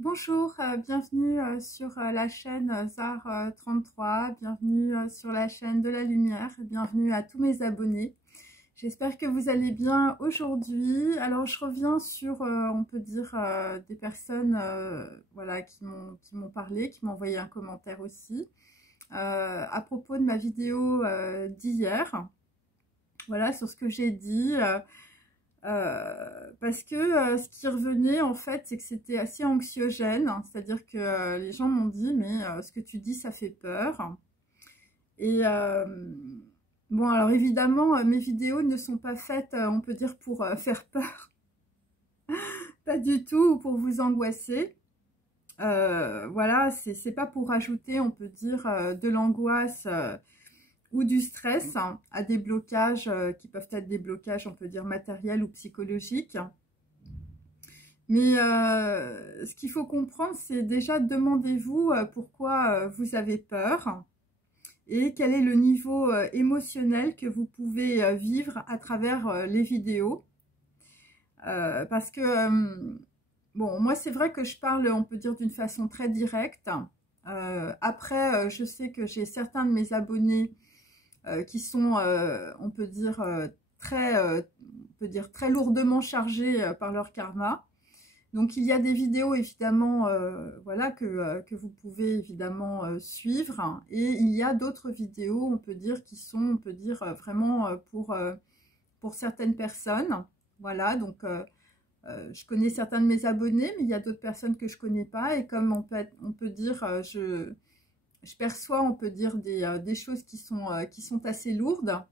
Bonjour, bienvenue sur la chaîne ZAR 33, bienvenue sur la chaîne de la lumière, bienvenue à tous mes abonnés. J'espère que vous allez bien aujourd'hui. Alors je reviens sur, on peut dire, des personnes voilà, qui m'ont parlé, qui m'ont envoyé un commentaire aussi, à propos de ma vidéo d'hier, voilà, sur ce que j'ai dit. Parce que ce qui revenait en fait, c'est que c'était assez anxiogène, hein, c'est-à-dire que les gens m'ont dit mais ce que tu dis ça fait peur. Et bon, alors évidemment mes vidéos ne sont pas faites, on peut dire, pour faire peur, pas du tout, ou pour vous angoisser. Voilà, c'est pas pour rajouter, on peut dire, de l'angoisse ou du stress à des blocages qui peuvent être des blocages, on peut dire, matériels ou psychologiques. Mais ce qu'il faut comprendre, c'est déjà demandez-vous pourquoi vous avez peur et quel est le niveau émotionnel que vous pouvez vivre à travers les vidéos. Parce que, bon, moi c'est vrai que je parle, on peut dire, d'une façon très directe. Après, je sais que j'ai certains de mes abonnés qui sont, on peut dire, très lourdement chargés par leur karma. Donc il y a des vidéos évidemment voilà, que vous pouvez évidemment suivre, hein, et il y a d'autres vidéos, on peut dire, qui sont, on peut dire, vraiment pour certaines personnes. Voilà, donc je connais certains de mes abonnés, mais il y a d'autres personnes que je connais pas, et comme on peut dire, je perçois, on peut dire, des choses qui sont assez lourdes.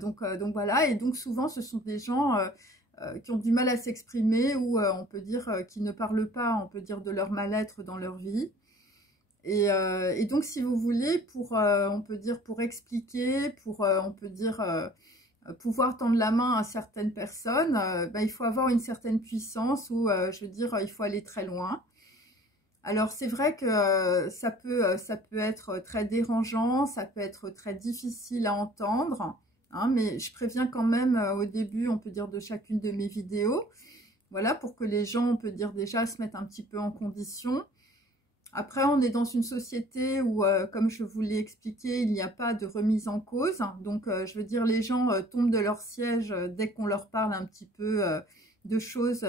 Donc voilà, et donc souvent ce sont des gens qui ont du mal à s'exprimer, ou on peut dire qui ne parlent pas, on peut dire, de leur mal-être dans leur vie. Et donc si vous voulez, pour on peut dire, pour expliquer, pour on peut dire pouvoir tendre la main à certaines personnes, ben, il faut avoir une certaine puissance, ou je veux dire, il faut aller très loin. Alors c'est vrai que ça peut être très dérangeant, ça peut être très difficile à entendre, hein, mais je préviens quand même au début, on peut dire, de chacune de mes vidéos, voilà, pour que les gens, on peut dire, déjà se mettent un petit peu en condition. Après, on est dans une société où, comme je vous l'ai expliqué, il n'y a pas de remise en cause. Donc, je veux dire, les gens tombent de leur siège dès qu'on leur parle un petit peu de choses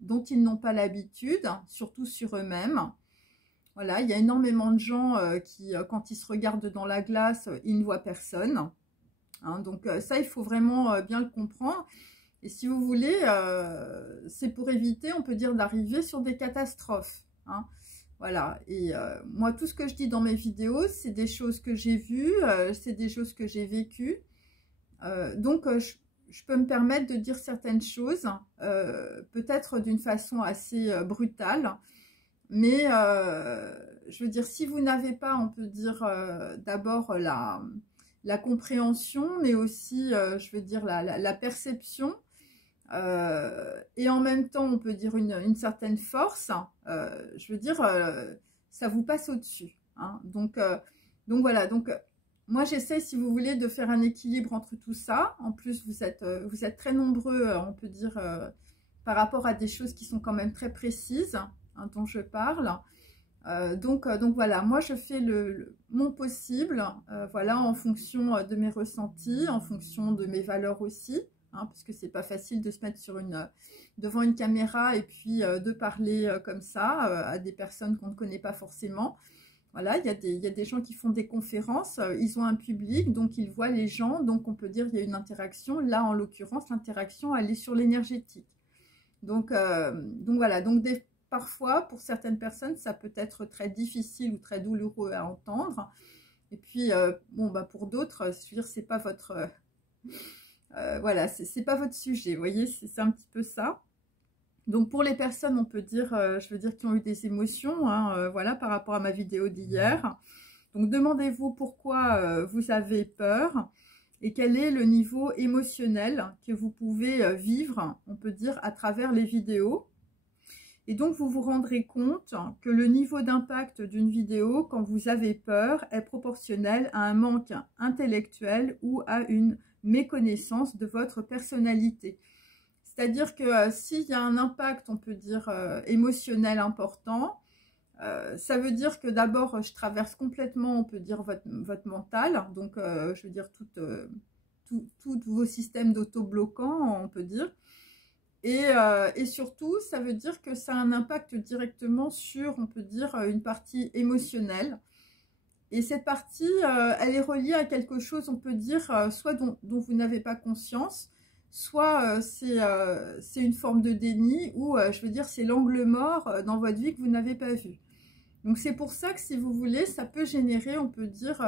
dont ils n'ont pas l'habitude, surtout sur eux-mêmes. Voilà, il y a énormément de gens qui, quand ils se regardent dans la glace, ils ne voient personne. Hein, donc, ça, il faut vraiment bien le comprendre. Et si vous voulez, c'est pour éviter, on peut dire, d'arriver sur des catastrophes. Hein. Voilà, et moi, tout ce que je dis dans mes vidéos, c'est des choses que j'ai vues, c'est des choses que j'ai vécues. Donc, je peux me permettre de dire certaines choses, peut-être d'une façon assez brutale, mais je veux dire, si vous n'avez pas, on peut dire, d'abord la compréhension, mais aussi, je veux dire, la perception, et en même temps, on peut dire une certaine force, je veux dire, ça vous passe au-dessus. Hein. Donc voilà, donc moi j'essaie, si vous voulez, de faire un équilibre entre tout ça. En plus, vous êtes très nombreux, on peut dire, par rapport à des choses qui sont quand même très précises, hein, dont je parle. Donc voilà, moi je fais mon possible, voilà, en fonction de mes ressentis, en fonction de mes valeurs aussi. Hein, parce que c'est pas facile de se mettre devant une caméra et puis de parler comme ça à des personnes qu'on ne connaît pas forcément. Voilà, il y a des gens qui font des conférences, ils ont un public, donc ils voient les gens, donc on peut dire qu'il y a une interaction. Là, en l'occurrence, l'interaction, elle est sur l'énergétique. Donc voilà, donc parfois, pour certaines personnes, ça peut être très difficile ou très douloureux à entendre. Et puis, bon, bah, pour d'autres, je veux dire, c'est pas votre... voilà, c'est pas votre sujet, vous voyez, c'est un petit peu ça. Donc pour les personnes, on peut dire, je veux dire, qui ont eu des émotions, hein, voilà, par rapport à ma vidéo d'hier. Donc demandez-vous pourquoi vous avez peur et quel est le niveau émotionnel que vous pouvez vivre, on peut dire, à travers les vidéos. Et donc vous vous rendrez compte que le niveau d'impact d'une vidéo, quand vous avez peur, est proportionnel à un manque intellectuel ou à une méconnaissance de votre personnalité. C'est-à-dire que s'il y a un impact, on peut dire, émotionnel important, ça veut dire que d'abord, je traverse complètement, on peut dire, votre mental. Donc, je veux dire, tous vos systèmes d'auto-bloquants, on peut dire. Et surtout, ça veut dire que ça a un impact directement sur, on peut dire, une partie émotionnelle. Et cette partie, elle est reliée à quelque chose, on peut dire, soit dont vous n'avez pas conscience, soit c'est une forme de déni, ou je veux dire, c'est l'angle mort dans votre vie que vous n'avez pas vu. Donc c'est pour ça que si vous voulez, ça peut générer, on peut dire,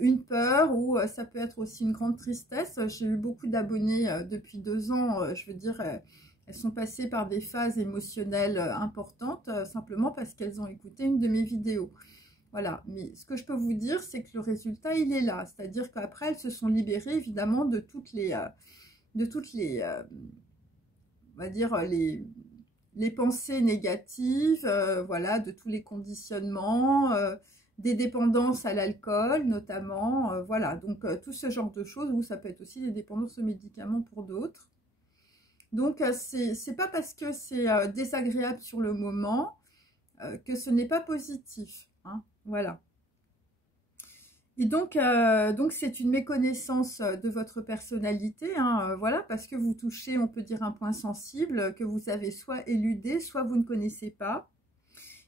une peur, ou ça peut être aussi une grande tristesse. J'ai eu beaucoup d'abonnés depuis 2 ans, je veux dire, elles sont passées par des phases émotionnelles importantes, simplement parce qu'elles ont écouté une de mes vidéos. Voilà, mais ce que je peux vous dire, c'est que le résultat, il est là. C'est-à-dire qu'après, elles se sont libérées, évidemment, de toutes les on va dire, les pensées négatives, voilà, de tous les conditionnements, des dépendances à l'alcool, notamment, voilà. Donc, tout ce genre de choses, ou ça peut être aussi des dépendances aux médicaments pour d'autres. Donc, c'est pas parce que c'est désagréable sur le moment que ce n'est pas positif. Hein, voilà. Et donc c'est une méconnaissance de votre personnalité, hein, voilà, parce que vous touchez, on peut dire, un point sensible que vous avez soit éludé, soit vous ne connaissez pas.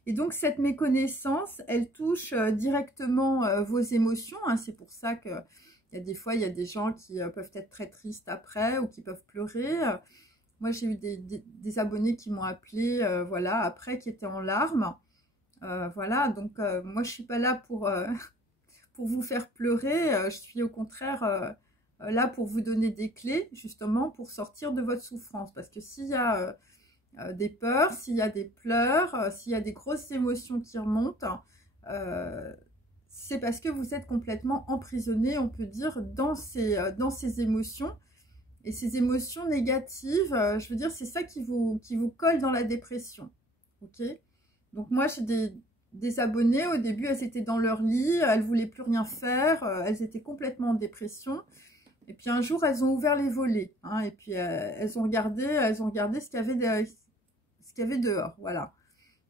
Et donc cette méconnaissance, elle touche directement vos émotions, hein, c'est pour ça que des fois, il y a des gens qui peuvent être très tristes après, ou qui peuvent pleurer. Moi, j'ai eu des abonnés qui m'ont appelé, voilà, après, qui étaient en larmes. Voilà, donc moi je suis pas là pour vous faire pleurer, je suis au contraire là pour vous donner des clés justement pour sortir de votre souffrance, parce que s'il y a des peurs, s'il y a des pleurs, s'il y a des grosses émotions qui remontent, c'est parce que vous êtes complètement emprisonné, on peut dire, dans ces émotions. Et ces émotions négatives, je veux dire, c'est ça qui vous colle dans la dépression, ok? Donc moi, j'ai des abonnées, au début, elles étaient dans leur lit, elles ne voulaient plus rien faire, elles étaient complètement en dépression. Et puis un jour, elles ont ouvert les volets, hein, et puis elles ont regardé ce qu'il y avait dehors, voilà.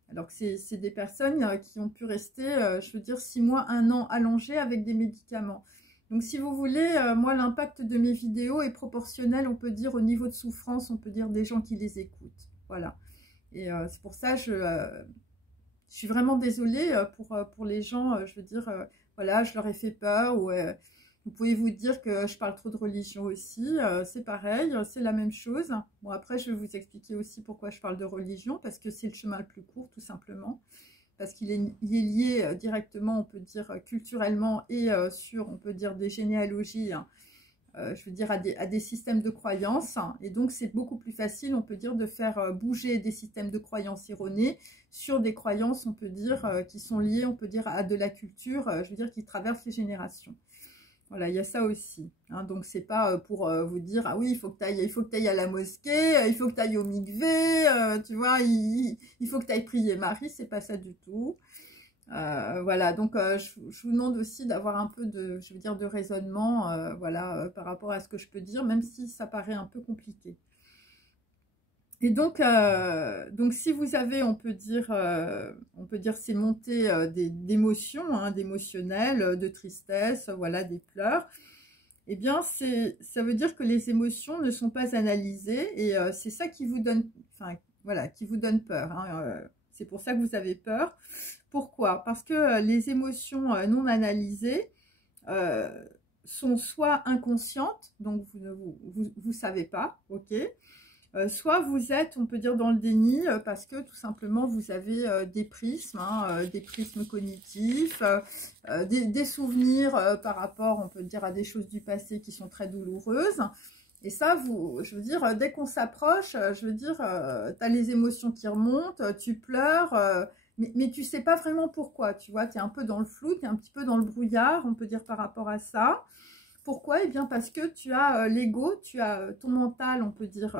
Alors que c'est des personnes qui ont pu rester, je veux dire, 6 mois, 1 an allongées avec des médicaments. Donc si vous voulez, moi, l'impact de mes vidéos est proportionnel, on peut dire, au niveau de souffrance, on peut dire, des gens qui les écoutent, voilà. Et c'est pour ça, je suis vraiment désolée pour les gens, je veux dire, voilà, je leur ai fait peur, ou vous pouvez vous dire que je parle trop de religion aussi, c'est pareil, c'est la même chose. Bon, après, je vais vous expliquer aussi pourquoi je parle de religion, parce que c'est le chemin le plus court, tout simplement, parce qu'il est lié directement, on peut dire, culturellement, et sur, on peut dire, des généalogies, hein, je veux dire, à des systèmes de croyances, et donc c'est beaucoup plus facile, on peut dire, de faire bouger des systèmes de croyances erronés sur des croyances, on peut dire, qui sont liées, on peut dire, à de la culture, je veux dire, qui traverse les générations. Voilà, il y a ça aussi, hein. Donc c'est pas pour vous dire, ah oui, il faut que tu ailles à la mosquée, il faut que tu ailles au mikvé, tu vois, il faut que tu ailles prier Marie, c'est pas ça du tout. Voilà, donc je vous demande aussi d'avoir un peu de, je veux dire, de raisonnement, voilà, par rapport à ce que je peux dire, même si ça paraît un peu compliqué. Et donc si vous avez, on peut dire ces montées d'émotions, hein, d'émotionnel, de tristesse, voilà, des pleurs, eh bien, ça veut dire que les émotions ne sont pas analysées, et c'est ça qui vous donne, enfin, voilà, qui vous donne peur, hein, c'est pour ça que vous avez peur. Pourquoi? Parce que les émotions non analysées sont soit inconscientes, donc vous savez pas, ok, soit vous êtes, on peut dire, dans le déni, parce que tout simplement vous avez des prismes, hein, des prismes cognitifs, des souvenirs par rapport, on peut dire, à des choses du passé qui sont très douloureuses. Et ça, je veux dire, dès qu'on s'approche, je veux dire, tu as les émotions qui remontent, tu pleures, mais tu sais pas vraiment pourquoi, tu vois, tu es un peu dans le flou, tu es un petit peu dans le brouillard, on peut dire, par rapport à ça. Pourquoi? Eh bien, parce que tu as l'ego, tu as ton mental, on peut dire,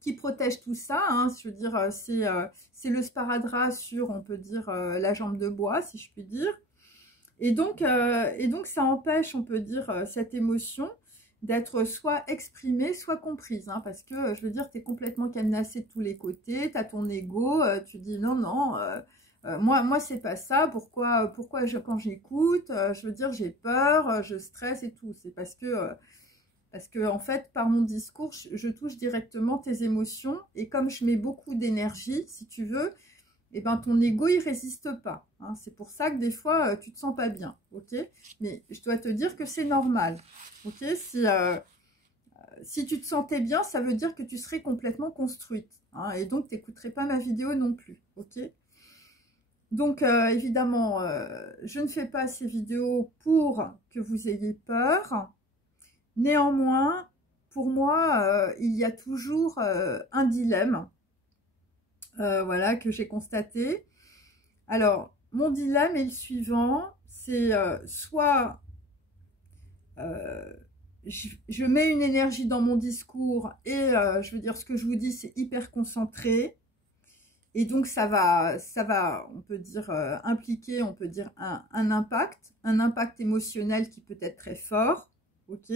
qui protège tout ça, hein. Je veux dire, c'est le sparadrap sur, on peut dire, la jambe de bois, si je puis dire. Et donc ça empêche, on peut dire, cette émotion. d'être soit exprimée, soit comprise, hein, parce que, je veux dire, tu es complètement cadenassé de tous les côtés, tu as ton ego, tu dis non, non, moi c'est pas ça, pourquoi quand j'écoute, je veux dire, j'ai peur, je stresse et tout, c'est parce que en fait, par mon discours, je touche directement tes émotions, et comme je mets beaucoup d'énergie, si tu veux, et ben ton ego il résiste pas, hein. C'est pour ça que des fois tu te sens pas bien, ok, mais je dois te dire que c'est normal, ok, si tu te sentais bien, ça veut dire que tu serais complètement construite, hein, et donc tu n'écouterais pas ma vidéo non plus, ok. Donc évidemment je ne fais pas ces vidéos pour que vous ayez peur. Néanmoins, pour moi il y a toujours un dilemme, voilà, que j'ai constaté. Alors, mon dilemme est le suivant, c'est soit je mets une énergie dans mon discours et je veux dire, ce que je vous dis, c'est hyper concentré. Et donc, ça va on peut dire, impliquer, on peut dire, un impact émotionnel qui peut être très fort, ok.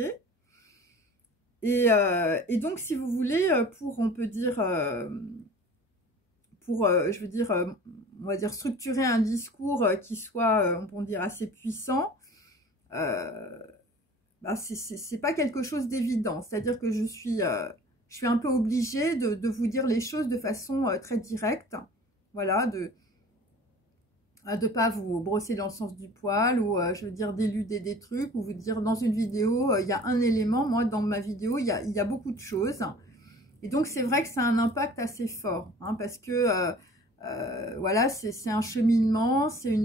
Et donc, si vous voulez, pour, on peut dire... je veux dire, on va dire structurer un discours qui soit, on peut dire, assez puissant, bah c'est pas quelque chose d'évident. C'est-à-dire que je suis un peu obligée de vous dire les choses de façon très directe, voilà, de pas vous brosser dans le sens du poil, ou je veux dire d'éluder des trucs, ou vous dire dans une vidéo, il y a un élément, moi dans ma vidéo, il y a beaucoup de choses. Et donc, c'est vrai que ça a un impact assez fort, hein, parce que, voilà, c'est un cheminement, c'est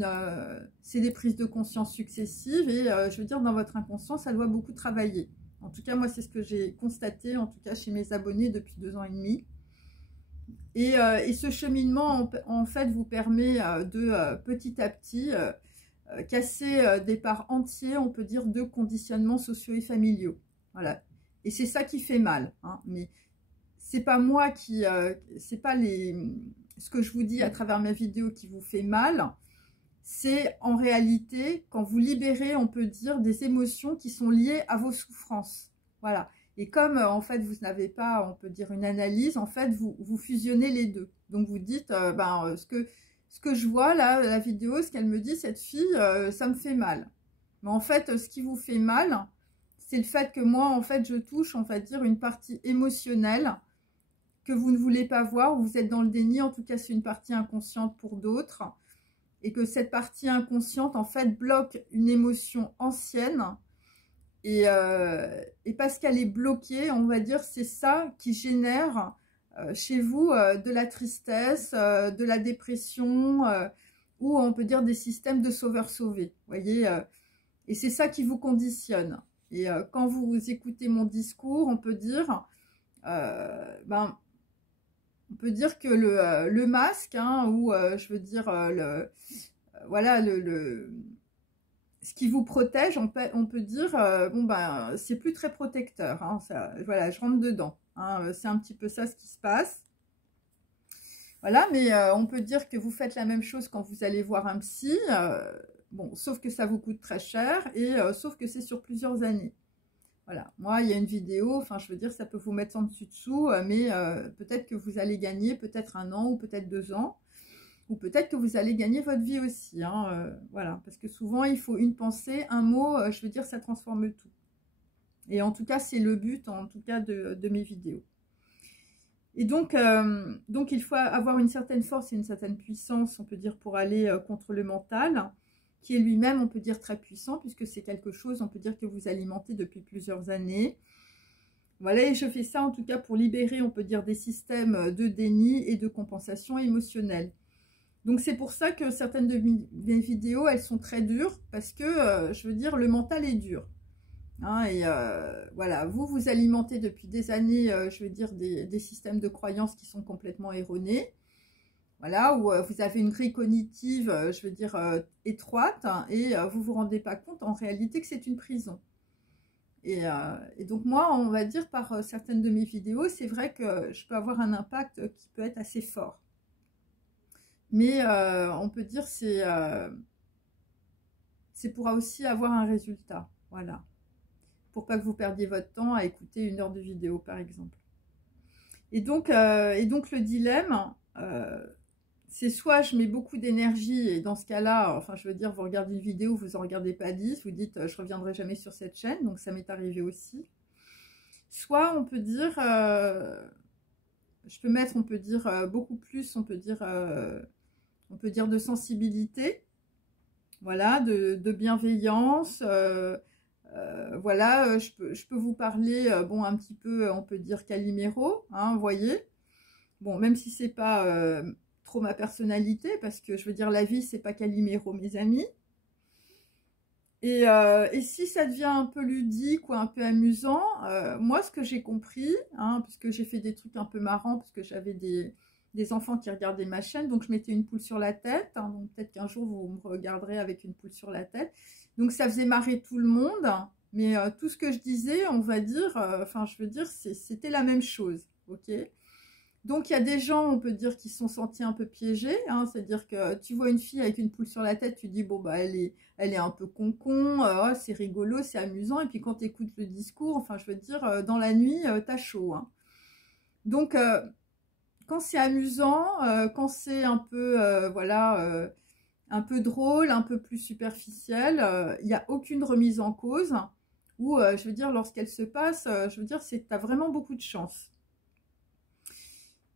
des prises de conscience successives, et je veux dire, dans votre inconscient, ça doit beaucoup travailler. En tout cas, moi, c'est ce que j'ai constaté, en tout cas, chez mes abonnés depuis 2 ans et demi. Et ce cheminement, en fait, vous permet de, petit à petit, casser des parts entières, on peut dire, de conditionnements sociaux et familiaux. Voilà. Et c'est ça qui fait mal, hein, mais... c'est pas moi qui, c'est pas ce que je vous dis à travers mes vidéos qui vous fait mal, c'est en réalité quand vous libérez, on peut dire, des émotions qui sont liées à vos souffrances. Voilà. Et comme en fait vous n'avez pas, on peut dire, une analyse, en fait vous fusionnez les deux. Donc vous dites, ce que je vois là, la vidéo, ce qu'elle me dit, cette fille, ça me fait mal. Mais en fait, ce qui vous fait mal, c'est le fait que moi, en fait, je touche, on va dire, une partie émotionnelle que vous ne voulez pas voir, vous êtes dans le déni, en tout cas c'est une partie inconsciente pour d'autres, et que cette partie inconsciente en fait bloque une émotion ancienne, et parce qu'elle est bloquée, on va dire, c'est ça qui génère chez vous de la tristesse, de la dépression, ou on peut dire des systèmes de sauveur-sauvé, voyez, et c'est ça qui vous conditionne. Et quand vous écoutez mon discours, on peut dire, on peut dire que le masque, hein, ou je veux dire, voilà, ce qui vous protège, on peut dire, bon ben, c'est plus très protecteur, hein, ça, voilà, je rentre dedans, hein, c'est un petit peu ça ce qui se passe. Voilà, mais on peut dire que vous faites la même chose quand vous allez voir un psy, bon, sauf que ça vous coûte très cher, et sauf que c'est sur plusieurs années. Voilà, moi, il y a une vidéo, enfin, je veux dire, ça peut vous mettre en dessus-dessous, mais peut-être que vous allez gagner peut-être 1 an ou peut-être 2 ans, ou peut-être que vous allez gagner votre vie aussi, hein, voilà, parce que souvent, il faut une pensée, un mot, je veux dire, ça transforme tout. Et en tout cas, c'est le but, en tout cas, de mes vidéos. Et donc, il faut avoir une certaine force et une certaine puissance, on peut dire, pour aller contre le mental, qui est lui-même, on peut dire, très puissant, puisque c'est quelque chose, on peut dire, que vous alimentez depuis plusieurs années. Voilà, et je fais ça, en tout cas, pour libérer, on peut dire, des systèmes de déni et de compensation émotionnelle. Donc, c'est pour ça que certaines de mes vidéos, elles sont très dures, parce que, je veux dire, le mental est dur. Hein, et voilà, vous alimentez depuis des années, je veux dire, des systèmes de croyances qui sont complètement erronés. Voilà, où vous avez une grille cognitive, je veux dire, étroite, hein, et vous ne vous rendez pas compte en réalité que c'est une prison. Et donc moi, on va dire, par certaines de mes vidéos, c'est vrai que je peux avoir un impact qui peut être assez fort. Mais on peut dire c'est pour aussi avoir un résultat, voilà. pour pas que vous perdiez votre temps à écouter 1 heure de vidéo, par exemple. Et donc le dilemme, c'est soit je mets beaucoup d'énergie, et dans ce cas-là, enfin je veux dire, vous regardez une vidéo, vous en regardez pas 10, vous dites je reviendrai jamais sur cette chaîne, donc ça m'est arrivé aussi. Soit on peut dire, je peux mettre, on peut dire beaucoup plus, on peut dire de sensibilité, voilà, de bienveillance, voilà, je peux vous parler, bon, un petit peu, on peut dire Calimero, hein, vous voyez. Bon, même si c'est pas trop ma personnalité, parce que je veux dire, la vie, c'est pas Calimero, mes amis. Et si ça devient un peu ludique ou un peu amusant, moi, ce que j'ai compris, hein, puisque j'ai fait des trucs un peu marrants, parce que j'avais des enfants qui regardaient ma chaîne, donc je mettais une poule sur la tête, hein, donc peut-être qu'un jour, vous me regarderez avec une poule sur la tête. Donc, ça faisait marrer tout le monde, mais tout ce que je disais, on va dire, enfin, je veux dire, c'était la même chose, ok ? Donc, il y a des gens, on peut dire, qui se sont sentis un peu piégés, hein, c'est-à-dire que tu vois une fille avec une poule sur la tête, tu dis, bon, bah, elle est un peu con-con, oh, c'est rigolo, c'est amusant, et puis quand tu écoutes le discours, enfin, je veux dire, dans la nuit, t'as chaud, hein. Donc, quand c'est amusant, quand c'est un peu, voilà, un peu drôle, un peu plus superficiel, il n'y a aucune remise en cause, ou, je veux dire, lorsqu'elle se passe, je veux dire, c'est que tu as vraiment beaucoup de chance.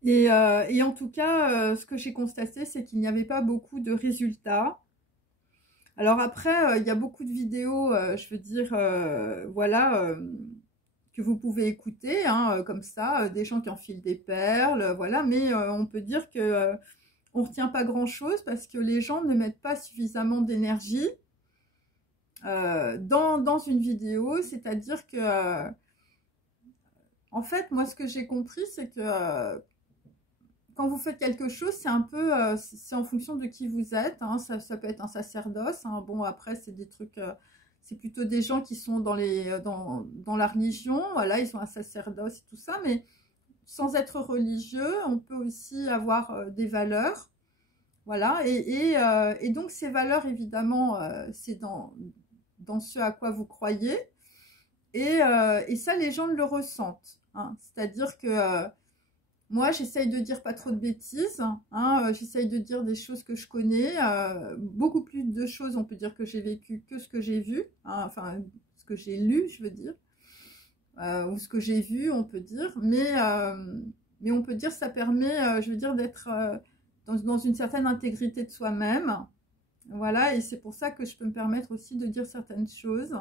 Et en tout cas, ce que j'ai constaté, c'est qu'il n'y avait pas beaucoup de résultats. Alors après, il y a beaucoup de vidéos, je veux dire, voilà, que vous pouvez écouter, hein, comme ça, des gens qui enfilent des perles, voilà, mais on peut dire que on ne retient pas grand-chose parce que les gens ne mettent pas suffisamment d'énergie dans une vidéo, c'est-à-dire que, en fait, moi, ce que j'ai compris, c'est que quand vous faites quelque chose, c'est un peu, c'est en fonction de qui vous êtes, hein, ça peut être un sacerdoce, hein, bon, après, c'est des trucs, c'est plutôt des gens qui sont dans la religion, voilà, ils ont un sacerdoce et tout ça, mais sans être religieux, on peut aussi avoir des valeurs, voilà, et donc ces valeurs, évidemment, c'est dans ce à quoi vous croyez, et ça, les gens le ressentent, hein, c'est-à-dire que moi, j'essaye de dire pas trop de bêtises, hein, j'essaye de dire des choses que je connais, beaucoup plus de choses, on peut dire, que j'ai vécu que ce que j'ai vu, hein, enfin, ce que j'ai lu, je veux dire, ou ce que j'ai vu, on peut dire, mais on peut dire ça permet, je veux dire, d'être dans une certaine intégrité de soi-même, voilà, et c'est pour ça que je peux me permettre aussi de dire certaines choses,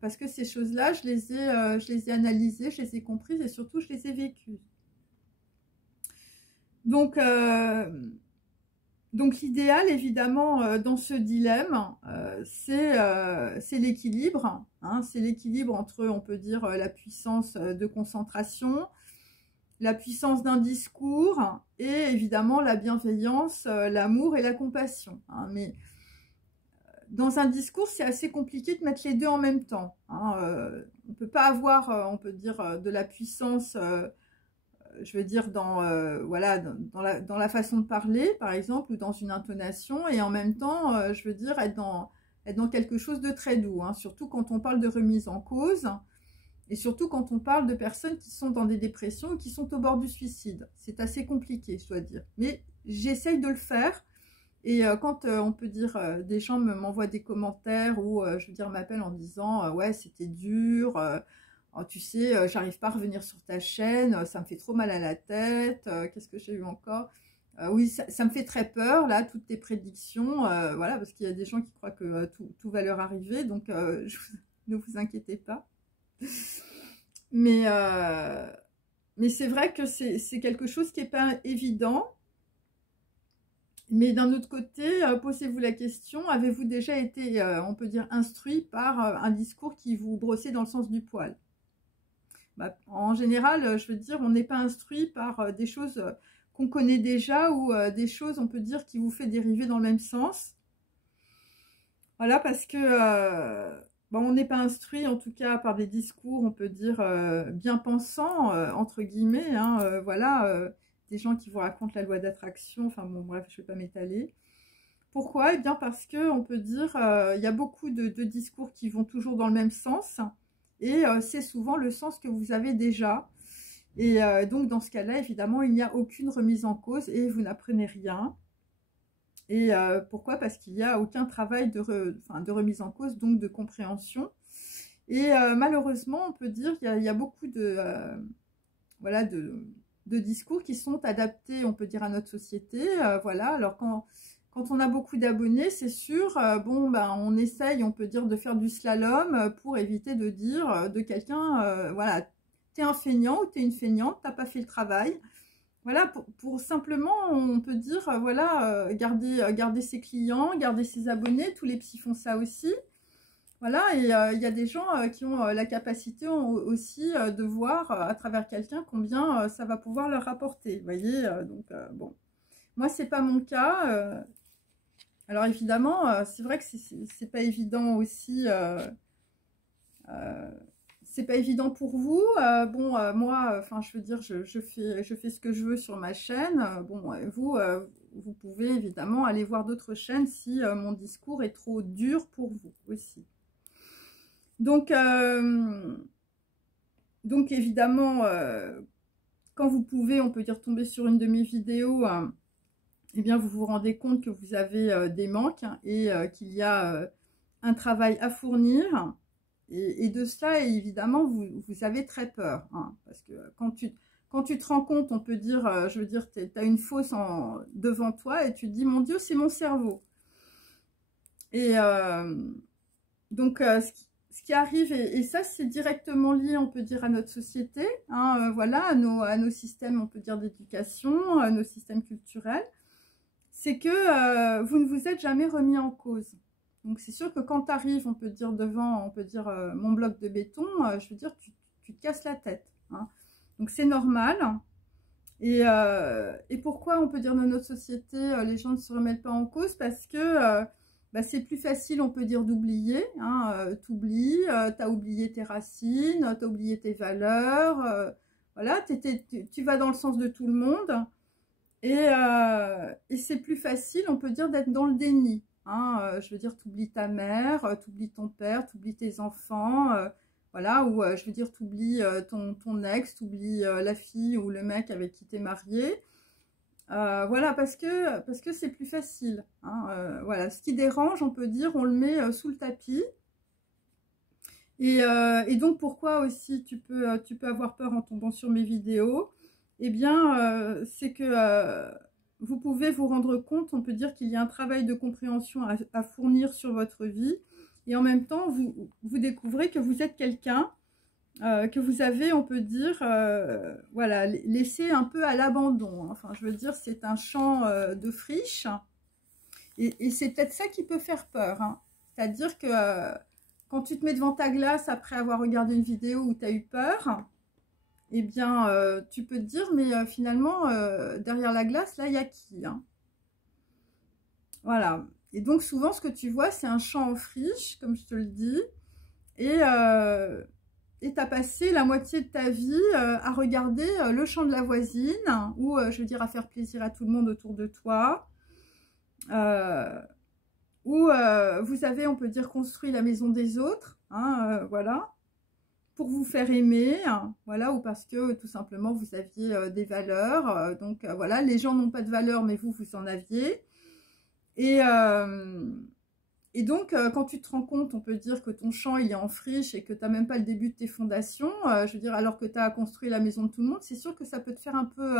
parce que ces choses-là, je les ai analysées, je les ai comprises, et surtout, je les ai vécues. Donc l'idéal, évidemment, dans ce dilemme, c'est l'équilibre, hein, c'est l'équilibre entre, on peut dire, la puissance de concentration, la puissance d'un discours, et évidemment la bienveillance, l'amour et la compassion, hein, mais dans un discours, c'est assez compliqué de mettre les deux en même temps, hein, on ne peut pas avoir, on peut dire, de la puissance, je veux dire, voilà, dans la façon de parler, par exemple, ou dans une intonation, et en même temps, je veux dire, être dans quelque chose de très doux, hein, surtout quand on parle de remise en cause, et surtout quand on parle de personnes qui sont dans des dépressions ou qui sont au bord du suicide. C'est assez compliqué, je dois dire. Mais j'essaye de le faire, et quand, on peut dire, des gens m'envoient des commentaires, ou, je veux dire, m'appellent en disant ouais, c'était dur, oh, tu sais, j'arrive pas à revenir sur ta chaîne, ça me fait trop mal à la tête, qu'est-ce que j'ai eu encore, oui, ça me fait très peur, là, toutes tes prédictions, voilà, parce qu'il y a des gens qui croient que tout va leur arriver, donc ne vous inquiétez pas. Mais c'est vrai que c'est quelque chose qui n'est pas évident. Mais d'un autre côté, posez-vous la question, avez-vous déjà été, on peut dire, instruit par un discours qui vous brossait dans le sens du poil? Bah, en général, je veux dire, on n'est pas instruit par des choses qu'on connaît déjà, ou des choses, on peut dire, qui vous fait dériver dans le même sens. Voilà, parce que bon, on n'est pas instruit, en tout cas, par des discours, on peut dire, bien pensants, entre guillemets, hein, voilà, des gens qui vous racontent la loi d'attraction, enfin bon, bref, je ne vais pas m'étaler. Pourquoi? Eh bien parce que, on peut dire, il y a beaucoup de discours qui vont toujours dans le même sens, et c'est souvent le sens que vous avez déjà. Et donc dans ce cas-là, évidemment, il n'y a aucune remise en cause et vous n'apprenez rien. Et pourquoi? Parce qu'il n'y a aucun travail de remise en cause, donc de compréhension. Et malheureusement, on peut dire qu'il y a beaucoup de, voilà, de discours qui sont adaptés, on peut dire, à notre société. Voilà. Alors quand on a beaucoup d'abonnés, c'est sûr, bon, ben, on essaye, on peut dire, de faire du slalom pour éviter de dire de quelqu'un, voilà, t'es un feignant ou t'es une feignante, t'as pas fait le travail. Voilà, pour simplement, on peut dire, voilà, garder ses clients, garder ses abonnés, tous les psys font ça aussi. Voilà, et il y a des gens qui ont la capacité aussi de voir à travers quelqu'un combien ça va pouvoir leur rapporter. Vous voyez, donc bon, moi c'est pas mon cas. Alors évidemment, c'est vrai que c'est pas évident aussi. C'est pas évident pour vous. Bon, moi, enfin, je veux dire, je fais ce que je veux sur ma chaîne. Bon, vous pouvez évidemment aller voir d'autres chaînes si mon discours est trop dur pour vous aussi. Donc évidemment, quand vous pouvez, on peut dire, tomber sur une de mes vidéos, eh bien, vous vous rendez compte que vous avez des manques et qu'il y a un travail à fournir. Et de cela, évidemment, vous avez très peur. Hein, parce que quand tu te rends compte, on peut dire, je veux dire, tu as une fosse devant toi et tu te dis, mon Dieu, c'est mon cerveau. Et donc, ce qui arrive, et ça, c'est directement lié, on peut dire, à notre société, hein, voilà, à nos systèmes, on peut dire, d'éducation, à nos systèmes culturels, c'est que vous ne vous êtes jamais remis en cause. Donc, c'est sûr que quand tu arrives, on peut dire, devant, on peut dire, mon bloc de béton, je veux dire, tu te casses la tête. Hein. Donc, c'est normal. Et pourquoi, on peut dire, dans notre société, les gens ne se remettent pas en cause? Parce que bah, c'est plus facile, on peut dire, d'oublier. Hein, t'oublies, t'as oublié tes racines, t'as oublié tes valeurs. Voilà, tu vas dans le sens de tout le monde. Et c'est plus facile, on peut dire, d'être dans le déni. Hein, je veux dire, t'oublies ta mère, t'oublies ton père, t'oublies tes enfants, voilà, ou je veux dire, t'oublies ton ex, t'oublies la fille ou le mec avec qui t'es marié. Voilà, parce que c'est plus facile. Hein, voilà, ce qui dérange, on peut dire, on le met sous le tapis. Et donc, pourquoi aussi tu peux avoir peur en tombant sur mes vidéos? Eh bien, c'est que vous pouvez vous rendre compte, on peut dire qu'il y a un travail de compréhension à fournir sur votre vie. Et en même temps, vous découvrez que vous êtes quelqu'un que vous avez, on peut dire, voilà, laissé un peu à l'abandon. Enfin, je veux dire, c'est un champ de friche. Et c'est peut-être ça qui peut faire peur. Hein. C'est-à-dire que quand tu te mets devant ta glace après avoir regardé une vidéo où tu as eu peur, eh bien, tu peux te dire, mais finalement, derrière la glace, là, il y a qui? Hein? Voilà. Et donc, souvent, ce que tu vois, c'est un champ en friche, comme je te le dis. Et tu as passé la moitié de ta vie à regarder le champ de la voisine, ou, je veux dire, à faire plaisir à tout le monde autour de toi. Ou vous avez, on peut dire, construit la maison des autres. Hein, voilà. Pour vous faire aimer, voilà, ou parce que tout simplement vous aviez des valeurs, donc voilà, les gens n'ont pas de valeur, mais vous en aviez, et donc quand tu te rends compte, on peut dire que ton champ il est en friche et que tu n'as même pas le début de tes fondations, je veux dire, alors que tu as construit la maison de tout le monde, c'est sûr que ça peut te faire un peu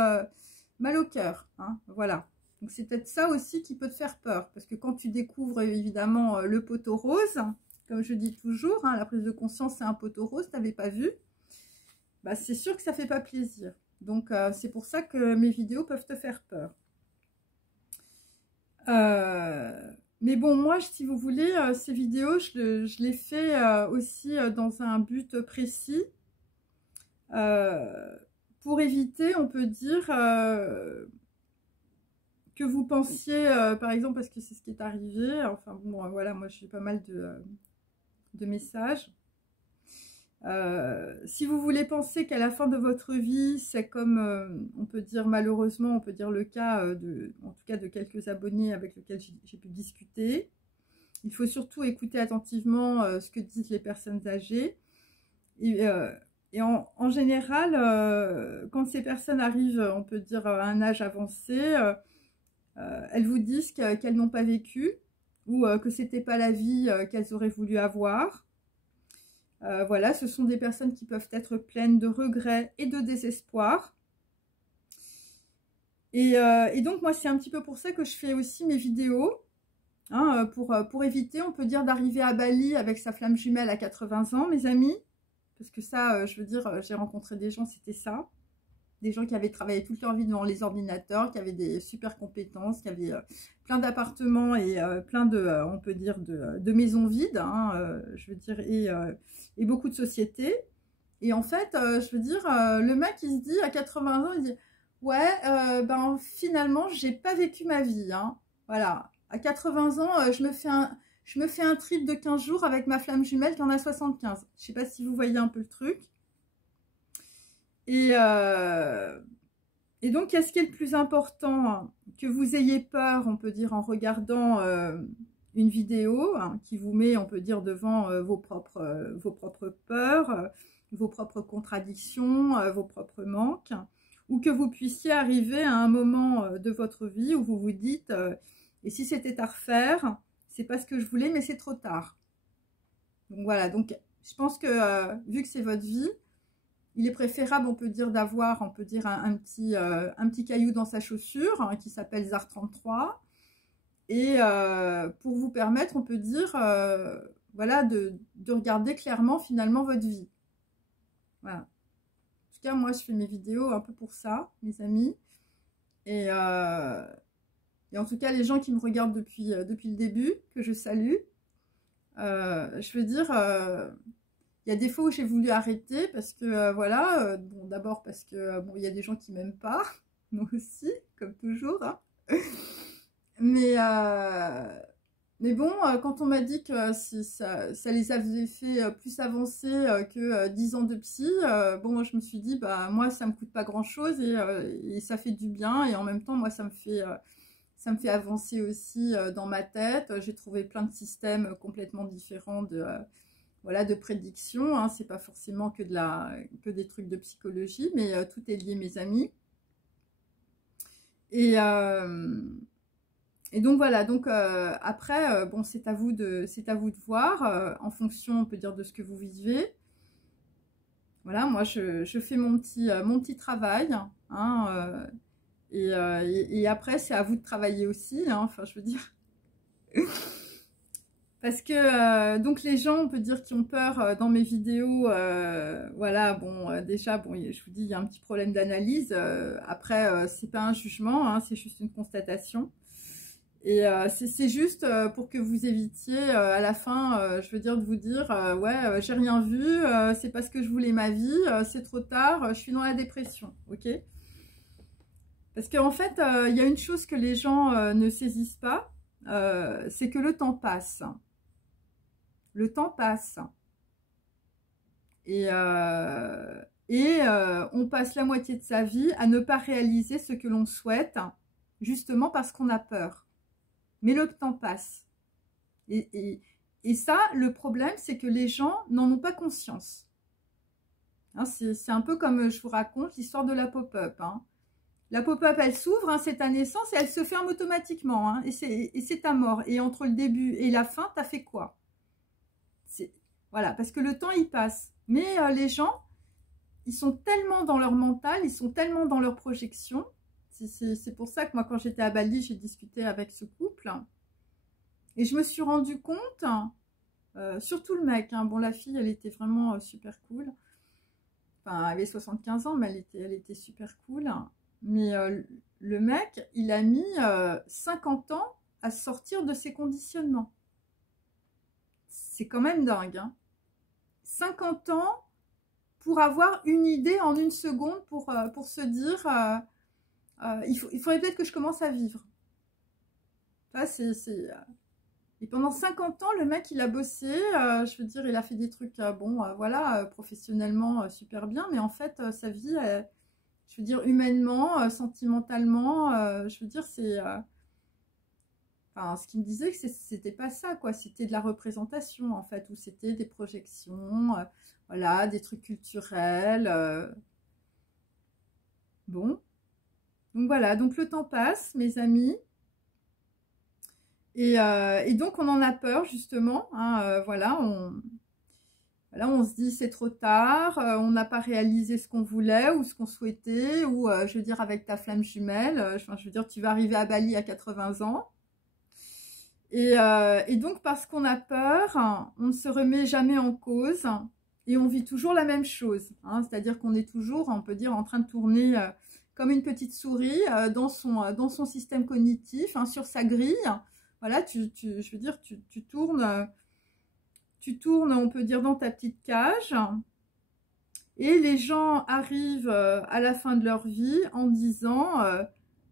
mal au cœur, hein, voilà. Donc c'est peut-être ça aussi qui peut te faire peur, parce que quand tu découvres évidemment le poteau rose, comme je dis toujours, hein, la prise de conscience, c'est un poteau rose, tu n'avais pas vu. Bah, c'est sûr que ça ne fait pas plaisir. Donc, c'est pour ça que mes vidéos peuvent te faire peur. Mais bon, moi, si vous voulez, ces vidéos, je les fais aussi dans un but précis. Pour éviter, on peut dire, que vous pensiez, par exemple, parce que c'est ce qui est arrivé. Enfin, bon, voilà, moi, j'ai pas mal de messages. Si vous voulez penser qu'à la fin de votre vie, c'est comme, on peut dire malheureusement, on peut dire le cas, en tout cas de quelques abonnés avec lesquels j'ai pu discuter, il faut surtout écouter attentivement ce que disent les personnes âgées. Et en général, quand ces personnes arrivent, on peut dire, à un âge avancé, elles vous disent qu'elles n'ont pas vécu ou que c'était pas la vie qu'elles auraient voulu avoir. Voilà, ce sont des personnes qui peuvent être pleines de regrets et de désespoir. Et donc, moi, c'est un petit peu pour ça que je fais aussi mes vidéos, hein, pour éviter, on peut dire, d'arriver à Bali avec sa flamme jumelle à 80 ans, mes amis. Parce que ça, je veux dire, j'ai rencontré des gens, c'était ça. Des gens qui avaient travaillé toute leur vie devant les ordinateurs, qui avaient des super compétences, qui avaient plein d'appartements et plein de, on peut dire, de maisons vides, hein, je veux dire, et beaucoup de sociétés. Et en fait, je veux dire, le mec, il se dit, à 80 ans, il dit, ouais, ben finalement, j'ai pas vécu ma vie, hein. Voilà, à 80 ans, je me fais un trip de 15 jours avec ma flamme jumelle qui en a 75. Je sais pas si vous voyez un peu le truc. Et donc, qu'est-ce qui est le plus important? Que vous ayez peur, on peut dire, en regardant une vidéo hein, qui vous met, on peut dire, devant vos propres peurs, vos propres contradictions, vos propres manques, ou que vous puissiez arriver à un moment de votre vie où vous vous dites et si c'était à refaire, c'est pas ce que je voulais, mais c'est trop tard. Donc voilà, donc je pense que vu que c'est votre vie, il est préférable, on peut dire, d'avoir, on peut dire, un petit caillou dans sa chaussure hein, qui s'appelle ZAR 33 et pour vous permettre, on peut dire, voilà, de regarder clairement finalement votre vie. Voilà. En tout cas, moi, je fais mes vidéos un peu pour ça, mes amis. Et en tout cas, les gens qui me regardent depuis le début, que je salue, je veux dire, il y a des fois où j'ai voulu arrêter parce que, voilà, bon, d'abord parce que, bon, il y a des gens qui m'aiment pas, moi aussi, comme toujours, hein. Mais bon, quand on m'a dit que ça les avait fait plus avancer que 10 ans de psy, bon, moi, je me suis dit, bah, moi, ça me coûte pas grand-chose et ça fait du bien. Et en même temps, moi, ça me fait avancer aussi dans ma tête. J'ai trouvé plein de systèmes complètement différents voilà, de prédiction. Hein. C'est pas forcément que des trucs de psychologie, mais tout est lié, mes amis. Et donc voilà, donc après, bon, c'est à vous de voir en fonction, on peut dire, de ce que vous vivez. Voilà, moi je fais mon petit travail, hein, et après c'est à vous de travailler aussi, hein, enfin je veux dire. Parce que donc les gens, on peut dire, qui ont peur dans mes vidéos, voilà, bon, déjà, bon, je vous dis, il y a un petit problème d'analyse. Après, c'est pas un jugement, hein, c'est juste une constatation. Et c'est juste pour que vous évitiez à la fin, je veux dire, de vous dire, ouais, j'ai rien vu, c'est parce que je voulais ma vie, c'est trop tard, je suis dans la dépression, ok? Parce qu'en fait, il y a une chose que les gens ne saisissent pas, c'est que le temps passe. Le temps passe. Et on passe la moitié de sa vie à ne pas réaliser ce que l'on souhaite, justement parce qu'on a peur. Mais le temps passe. Et ça, le problème, c'est que les gens n'en ont pas conscience. Hein, c'est un peu comme je vous raconte l'histoire de la pop-up. Hein. La pop-up, elle s'ouvre, hein, c'est ta naissance, et elle se ferme automatiquement. Hein, et c'est ta mort. Et entre le début et la fin, t'as fait quoi? Voilà, parce que le temps, il passe. Mais les gens, ils sont tellement dans leur mental, ils sont tellement dans leur projection. C'est pour ça que moi, quand j'étais à Bali, j'ai discuté avec ce couple. Et je me suis rendu compte, surtout le mec, hein, bon, la fille, elle était vraiment super cool. Enfin, elle avait 75 ans, mais elle était super cool. Mais le mec, il a mis 50 ans à sortir de ses conditionnements. C'est quand même dingue. Hein. 50 ans pour avoir une idée en une seconde, pour se dire... il faudrait peut-être que je commence à vivre. Là, Et pendant 50 ans, le mec, il a bossé, je veux dire, il a fait des trucs, bon, voilà, professionnellement, super bien, mais en fait, sa vie, je veux dire, humainement, sentimentalement, je veux dire, c'est... Enfin, ce qui me disait que c'était pas ça, quoi. C'était de la représentation, en fait, où c'était des projections, voilà, des trucs culturels. Bon. Donc voilà, donc le temps passe, mes amis. Et donc, on en a peur, justement. Hein, voilà, on se dit c'est trop tard, on n'a pas réalisé ce qu'on voulait ou ce qu'on souhaitait, ou je veux dire, avec ta flamme jumelle, je veux dire, tu vas arriver à Bali à 80 ans. Et donc, parce qu'on a peur, on ne se remet jamais en cause et on vit toujours la même chose. Hein, c'est-à-dire qu'on est toujours, on peut dire, en train de tourner comme une petite souris dans son système cognitif, hein, sur sa grille. Voilà, je veux dire, tu tournes, on peut dire, dans ta petite cage. Et les gens arrivent à la fin de leur vie en disant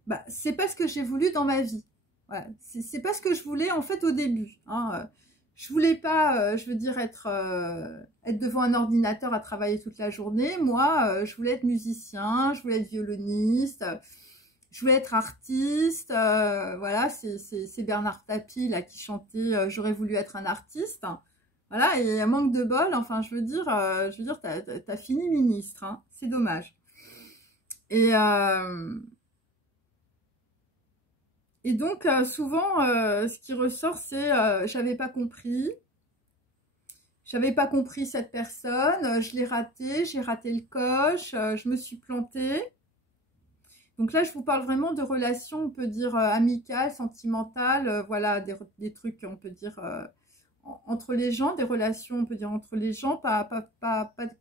bah, c'est pas ce que j'ai voulu dans ma vie. Voilà. C'est pas ce que je voulais en fait au début. Hein. Je voulais pas, je veux dire, être devant un ordinateur à travailler toute la journée. Moi, je voulais être musicien, je voulais être violoniste, je voulais être artiste. Voilà, c'est Bernard Tapie là qui chantait J'aurais voulu être un artiste. Voilà, et un manque de bol, enfin, je veux dire, t'as fini ministre, hein, c'est dommage. Et donc, souvent, ce qui ressort, c'est j'avais pas compris cette personne, je l'ai raté, j'ai raté le coche, je me suis plantée. Donc là, je vous parle vraiment de relations, on peut dire, amicales, sentimentales, voilà, des trucs, on peut dire, entre les gens, des relations, on peut dire, entre les gens, pas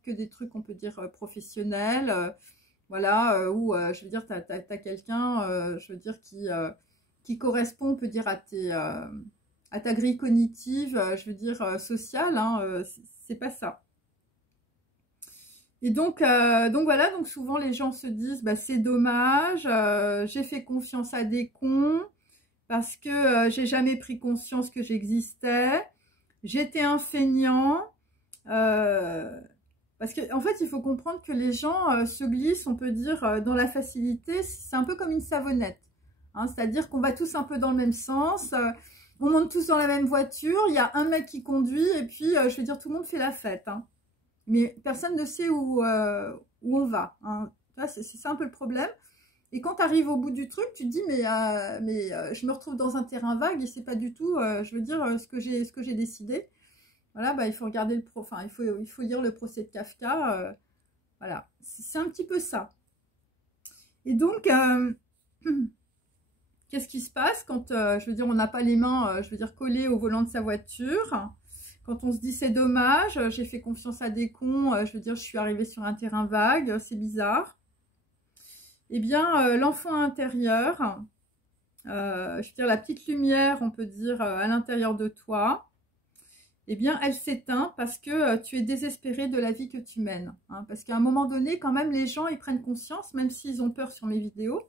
que des trucs, on peut dire, professionnels, voilà, où, je veux dire, t'as quelqu'un, je veux dire, qui correspond, on peut dire, à ta grille cognitive, je veux dire, sociale, hein, c'est pas ça. Et donc voilà, donc souvent les gens se disent, bah, c'est dommage, j'ai fait confiance à des cons, parce que j'ai jamais pris conscience que j'existais, j'étais un feignant, parce qu'en fait, il faut comprendre que les gens se glissent, on peut dire, dans la facilité, c'est un peu comme une savonnette. Hein, c'est-à-dire qu'on va tous un peu dans le même sens, on monte tous dans la même voiture, il y a un mec qui conduit, et puis, je veux dire, tout le monde fait la fête. Hein. Mais personne ne sait où on va. Hein. C'est ça un peu le problème. Et quand tu arrives au bout du truc, tu te dis, mais je me retrouve dans un terrain vague, et c'est pas du tout, je veux dire, ce que j'ai décidé. Voilà, bah, il faut regarder il faut lire le procès de Kafka. Voilà, c'est un petit peu ça. Et donc, qu'est-ce qui se passe quand, je veux dire, on n'a pas les mains, je veux dire, collées au volant de sa voiture? Quand on se dit c'est dommage, j'ai fait confiance à des cons, je veux dire, je suis arrivée sur un terrain vague, c'est bizarre. Eh bien, l'enfant intérieur, je veux dire, la petite lumière, on peut dire, à l'intérieur de toi, eh bien, elle s'éteint parce que tu es désespéré de la vie que tu mènes. Hein, parce qu'à un moment donné, quand même, les gens, ils prennent conscience, même s'ils ont peur sur mes vidéos,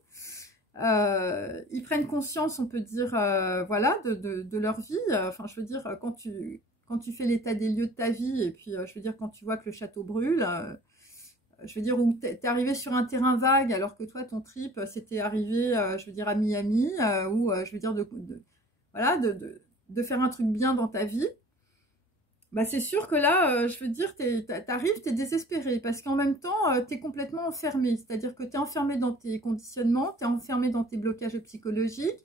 ils prennent conscience, on peut dire, voilà, de leur vie. Enfin, je veux dire, quand tu fais l'état des lieux de ta vie, et puis, je veux dire, quand tu vois que le château brûle, je veux dire, où tu es arrivé sur un terrain vague, alors que toi, ton trip, c'était arrivé, je veux dire, à Miami, ou, je veux dire, voilà, de faire un truc bien dans ta vie. Bah, c'est sûr que là, je veux dire, t'arrives, t'es désespéré, parce qu'en même temps, t'es complètement enfermé. C'est-à-dire que t'es enfermé dans tes conditionnements, t'es enfermé dans tes blocages psychologiques,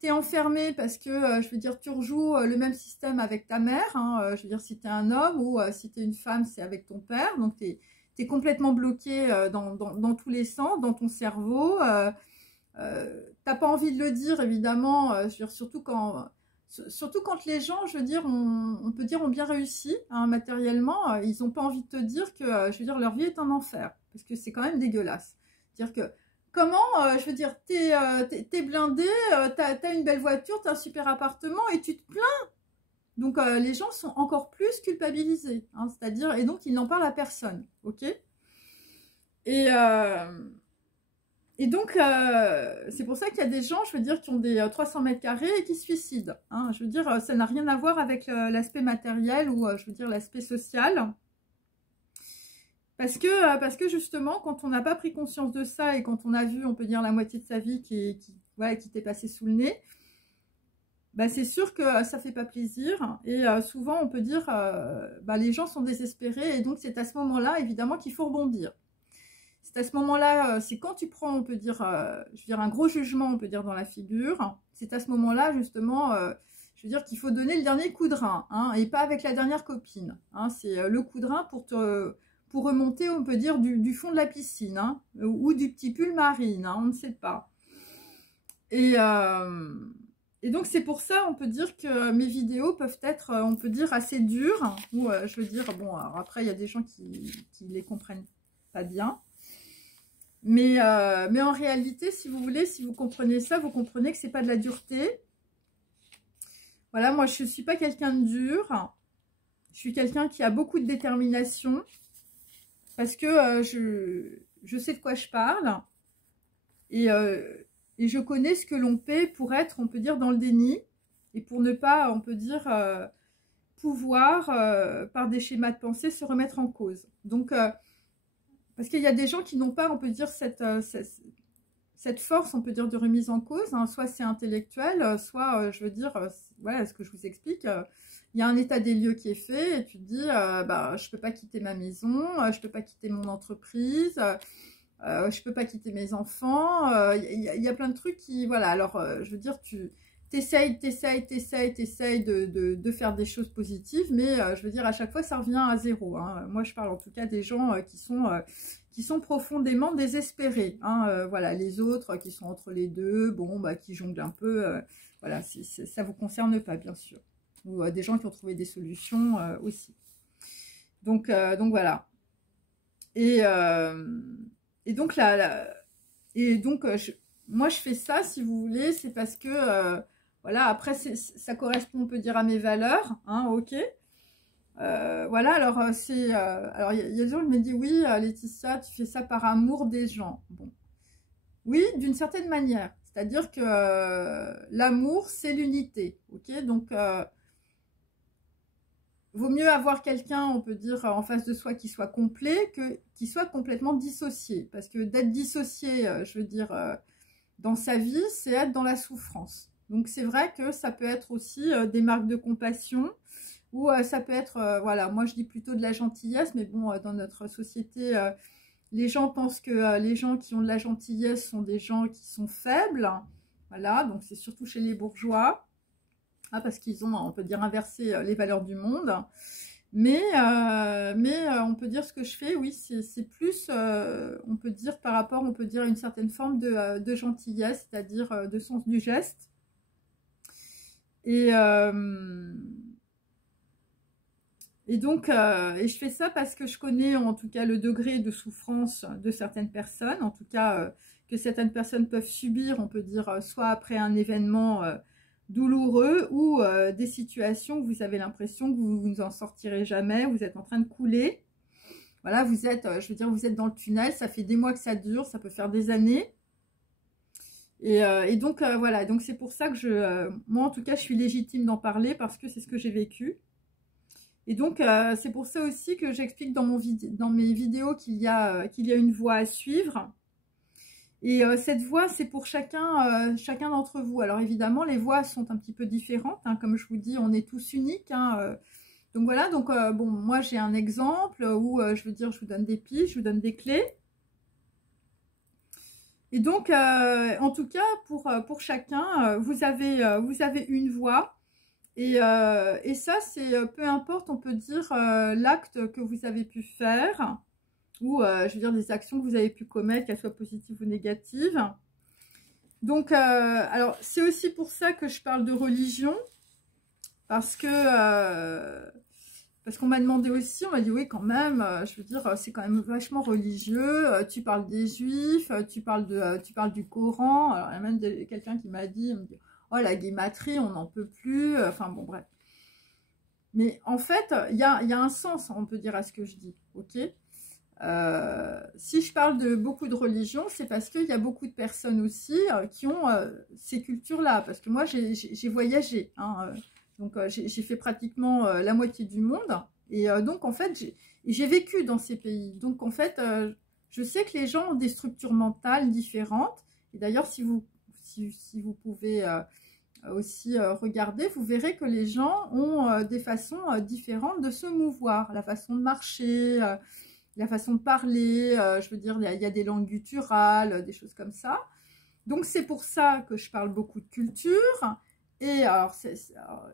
t'es enfermé parce que, je veux dire, tu rejoues le même système avec ta mère. Hein, je veux dire, si t'es un homme ou si t'es une femme, c'est avec ton père. Donc, t'es complètement bloqué dans tous les sens, dans ton cerveau. T'as pas envie de le dire, évidemment, je veux dire, surtout quand les gens, je veux dire, on peut dire, ont bien réussi hein, matériellement, ils n'ont pas envie de te dire que, je veux dire, leur vie est un enfer. Parce que c'est quand même dégueulasse. C'est-à-dire que, comment, je veux dire, t'es blindé, t'as une belle voiture, t'as un super appartement et tu te plains. Donc, les gens sont encore plus culpabilisés. Hein, c'est-à-dire, et donc, ils n'en parlent à personne. Ok ? Et donc, c'est pour ça qu'il y a des gens, je veux dire, qui ont des 300 mètres carrés et qui se suicident. Hein. Je veux dire, ça n'a rien à voir avec l'aspect matériel ou, je veux dire, l'aspect social. Parce que justement, quand on n'a pas pris conscience de ça et quand on a vu, on peut dire, la moitié de sa vie qui t'est passée sous le nez, bah, c'est sûr que ça fait pas plaisir. Et souvent, on peut dire, bah, les gens sont désespérés. Et donc, c'est à ce moment-là, évidemment, qu'il faut rebondir. C'est à ce moment-là, c'est quand tu prends, on peut dire, je veux dire, un gros jugement, on peut dire, dans la figure. C'est à ce moment-là, justement, je veux dire qu'il faut donner le dernier coup de rein, hein, et pas avec la dernière copine. Hein, c'est le coup de rein pour remonter, on peut dire, du fond de la piscine, hein, ou du petit pull marine, hein, on ne sait pas. Et donc, c'est pour ça, on peut dire que mes vidéos peuvent être, on peut dire, assez dures. Ou, je veux dire, bon, alors après, il y a des gens qui les comprennent pas bien. Mais en réalité, si vous voulez, si vous comprenez ça, vous comprenez que c'est pas de la dureté. Voilà, moi, je ne suis pas quelqu'un de dur. Je suis quelqu'un qui a beaucoup de détermination. Parce que je sais de quoi je parle. Et je connais ce que l'on paie pour être, on peut dire, dans le déni. Et pour ne pas, on peut dire, pouvoir, par des schémas de pensée, se remettre en cause. Donc, parce qu'il y a des gens qui n'ont pas, on peut dire, cette force, on peut dire, de remise en cause. Hein. Soit c'est intellectuel, soit, je veux dire, voilà ce que je vous explique. Il y a un état des lieux qui est fait et tu te dis, bah, je ne peux pas quitter ma maison, je ne peux pas quitter mon entreprise, je ne peux pas quitter mes enfants. Il y a plein de trucs qui, voilà. Alors, je veux dire, t'essayes de faire des choses positives, mais je veux dire, à chaque fois, ça revient à zéro. Hein. Moi, je parle en tout cas des gens qui sont profondément désespérés. Hein. Voilà, les autres qui sont entre les deux, bon, bah, qui jonglent un peu, voilà, ça ne vous concerne pas, bien sûr. Ou des gens qui ont trouvé des solutions aussi. Donc voilà. Et donc, moi, je fais ça, si vous voulez, c'est parce que... voilà, après, ça correspond, on peut dire, à mes valeurs, hein, ok. Voilà, alors, alors, il y a des gens qui me disent, oui, Laetitia, tu fais ça par amour des gens. Bon. Oui, d'une certaine manière. C'est-à-dire que l'amour, c'est l'unité, ok. Donc, vaut mieux avoir quelqu'un, on peut dire, en face de soi qui soit complet que qui soit complètement dissocié. Parce que d'être dissocié, je veux dire, dans sa vie, c'est être dans la souffrance. Donc, c'est vrai que ça peut être aussi des marques de compassion ou ça peut être, voilà, moi je dis plutôt de la gentillesse, mais bon, dans notre société, les gens pensent que les gens qui ont de la gentillesse sont des gens qui sont faibles. Voilà, donc c'est surtout chez les bourgeois. Parce qu'ils ont, on peut dire, inversé les valeurs du monde. Mais on peut dire ce que je fais, oui, c'est plus, on peut dire, par rapport, on peut dire, à une certaine forme de gentillesse, c'est-à-dire de sens du geste. Et donc, et je fais ça parce que je connais, en tout cas, le degré de souffrance de certaines personnes, en tout cas, que certaines personnes peuvent subir, on peut dire, soit après un événement douloureux ou des situations où vous avez l'impression que vous n'en sortirez jamais, vous êtes en train de couler. Voilà, vous êtes, je veux dire, vous êtes dans le tunnel, ça fait des mois que ça dure, ça peut faire des années. Et donc, voilà, donc c'est pour ça que moi en tout cas, je suis légitime d'en parler parce que c'est ce que j'ai vécu. Et donc, c'est pour ça aussi que j'explique dans mes vidéos qu'il y a une voie à suivre. Et cette voie, c'est pour chacun d'entre vous. Alors évidemment, les voies sont un petit peu différentes. Hein, comme je vous dis, on est tous uniques. Hein, donc voilà, donc bon, moi j'ai un exemple où je veux dire, je vous donne des pistes, je vous donne des clés. Et donc, en tout cas, pour chacun, vous avez une voie. Et ça, c'est peu importe, on peut dire, l'acte que vous avez pu faire. Ou, je veux dire, des actions que vous avez pu commettre, qu'elles soient positives ou négatives. Donc, alors, c'est aussi pour ça que je parle de religion. Parce que, parce qu'on m'a demandé aussi, on m'a dit, oui, quand même, je veux dire, c'est quand même vachement religieux. Tu parles des Juifs, tu parles du Coran. Alors, il y a même quelqu'un qui m'a dit, oh, la guématrie, on n'en peut plus. Enfin, bon, bref. Mais en fait, il y a un sens, on peut dire, à ce que je dis, ok ? Si je parle de beaucoup de religions, c'est parce qu'il y a beaucoup de personnes aussi qui ont ces cultures-là. Parce que moi, j'ai voyagé. Hein, donc, j'ai fait pratiquement la moitié du monde. Et donc, en fait, j'ai vécu dans ces pays. Donc, en fait, je sais que les gens ont des structures mentales différentes. Et d'ailleurs, si vous pouvez aussi regarder, vous verrez que les gens ont des façons différentes de se mouvoir, la façon de marcher, la façon de parler, je veux dire, il y a des langues gutturales, des choses comme ça. Donc c'est pour ça que je parle beaucoup de culture. Et alors,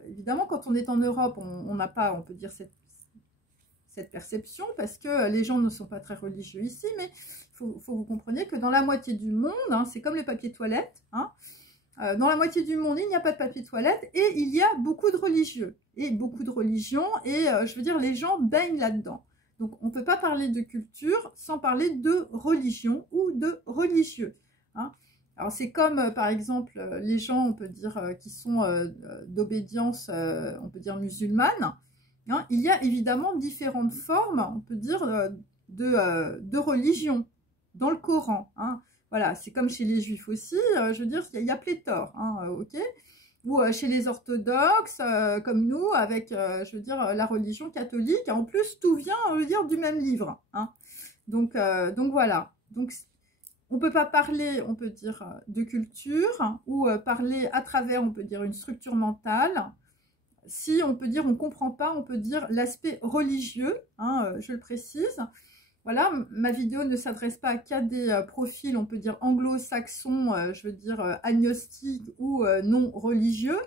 évidemment, quand on est en Europe, on n'a pas, on peut dire, cette perception, parce que les gens ne sont pas très religieux ici, mais il faut que vous compreniez que dans la moitié du monde, hein, c'est comme les papiers toilettes, hein, dans la moitié du monde, il n'y a pas de papier toilette, et il y a beaucoup de religieux, et beaucoup de religions, et je veux dire, les gens baignent là-dedans. Donc, on ne peut pas parler de culture sans parler de religion ou de religieux, hein. Alors, c'est comme, par exemple, les gens, on peut dire, qui sont d'obédience, on peut dire, musulmane. Hein, il y a évidemment différentes formes, on peut dire, de religion dans le Coran. Hein. Voilà, c'est comme chez les Juifs aussi, je veux dire, il y a pléthore, hein, ok. Ou chez les orthodoxes, comme nous, avec, je veux dire, la religion catholique. En plus, tout vient, on veut dire, du même livre. Hein. Donc voilà. Donc, on ne peut pas parler, on peut dire, de culture, ou parler à travers, on peut dire, une structure mentale. Si on peut dire, on ne comprend pas, on peut dire l'aspect religieux, hein, je le précise. Voilà, ma vidéo ne s'adresse pas qu'à des profils, on peut dire anglo-saxons, je veux dire agnostiques ou non religieux.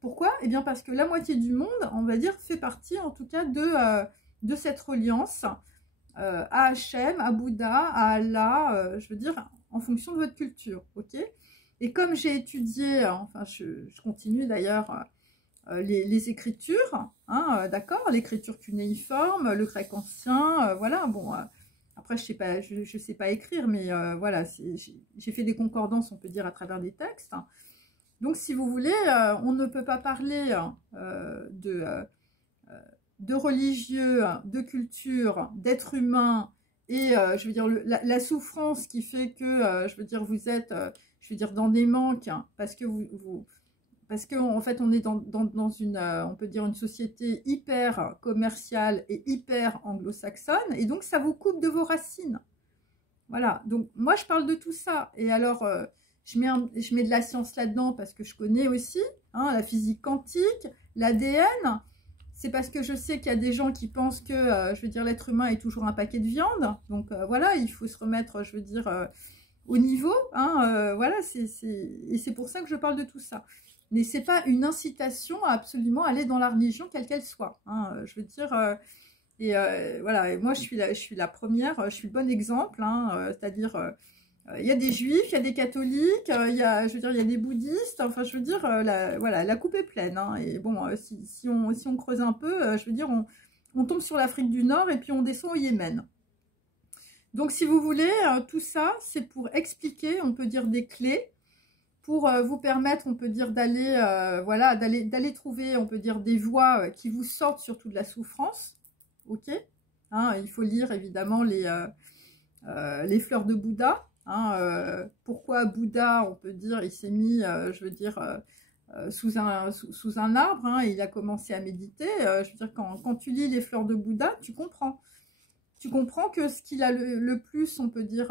Pourquoi? Eh bien parce que la moitié du monde, on va dire, fait partie en tout cas de cette reliance à Hachem, à Bouddha, à Allah, je veux dire, en fonction de votre culture, ok? Et comme j'ai étudié, enfin je continue d'ailleurs, les écritures, hein, d'accord, l'écriture cunéiforme, le grec ancien, voilà, bon, après je sais pas écrire, mais voilà, j'ai fait des concordances, on peut dire, à travers des textes. Donc, si vous voulez, on ne peut pas parler de religieux, de culture, d'être humain, et je veux dire, la souffrance qui fait que, je veux dire, vous êtes, je veux dire, dans des manques, hein, parce que parce qu'en fait, on est dans une, on peut dire, une société hyper commerciale et hyper anglo-saxonne, et donc ça vous coupe de vos racines. Voilà, donc moi je parle de tout ça, et alors je mets de la science là-dedans parce que je connais aussi, hein, la physique quantique, l'ADN, c'est parce que je sais qu'il y a des gens qui pensent que, je veux dire, l'être humain est toujours un paquet de viande, donc voilà, il faut se remettre, je veux dire, au niveau, hein, voilà, et c'est pour ça que je parle de tout ça. Mais ce n'est pas une incitation à absolument aller dans la religion, quelle qu'elle soit. Hein, je veux dire, voilà, et moi je suis la première, je suis le bon exemple. Hein, c'est-à-dire, il y a des juifs, il y a des catholiques, il y a, je veux dire, il y a des bouddhistes. Enfin, je veux dire, voilà, la coupe est pleine. Hein, et bon, si on creuse un peu, je veux dire, on tombe sur l'Afrique du Nord et puis on descend au Yémen. Donc, si vous voulez, tout ça, c'est pour expliquer, on peut dire, des clés, pour vous permettre, on peut dire, d'aller voilà, d'aller trouver, on peut dire, des voies qui vous sortent surtout de la souffrance, ok, hein, il faut lire évidemment les fleurs de Bouddha, hein, pourquoi Bouddha, on peut dire, il s'est mis, je veux dire, sous un arbre, hein, et il a commencé à méditer, je veux dire, quand tu lis les fleurs de Bouddha, tu comprends que ce qu'il a le plus, on peut dire,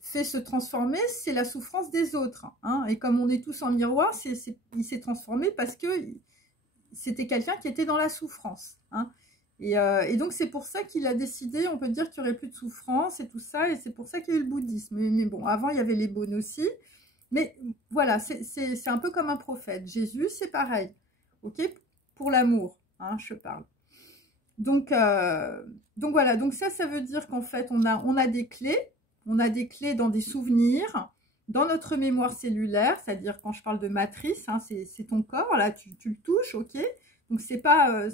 fait se transformer, c'est la souffrance des autres. Hein. Et comme on est tous en miroir, il s'est transformé parce que c'était quelqu'un qui était dans la souffrance. Hein. Et donc, c'est pour ça qu'il a décidé, on peut dire qu'il n'y aurait plus de souffrance et tout ça, et c'est pour ça qu'il y a eu le bouddhisme. Mais bon, avant, il y avait les Bônes aussi. Mais voilà, c'est un peu comme un prophète. Jésus, c'est pareil. Ok, pour l'amour, hein, je parle. Donc voilà, donc ça veut dire qu'en fait, on a des clés. On a des clés dans des souvenirs, dans notre mémoire cellulaire, c'est-à-dire quand je parle de matrice, hein, c'est ton corps, là, tu le touches, ok. Donc, c'est pas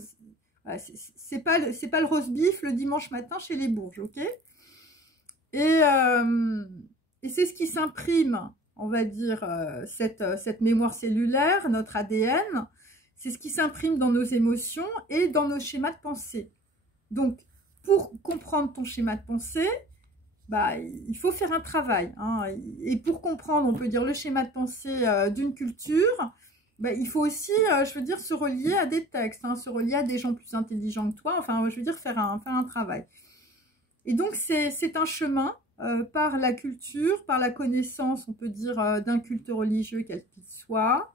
le roast-beef le dimanche matin chez les Bourges, ok. Et c'est ce qui s'imprime, on va dire, cette mémoire cellulaire, notre ADN, c'est ce qui s'imprime dans nos émotions et dans nos schémas de pensée. Donc, pour comprendre ton schéma de pensée, bah, il faut faire un travail. Hein. Et pour comprendre, on peut dire, le schéma de pensée d'une culture, bah, il faut aussi, je veux dire, se relier à des textes, hein, se relier à des gens plus intelligents que toi, enfin, je veux dire, faire un travail. Et donc, c'est un chemin par la culture, par la connaissance, on peut dire, d'un culte religieux quel qu'il soit,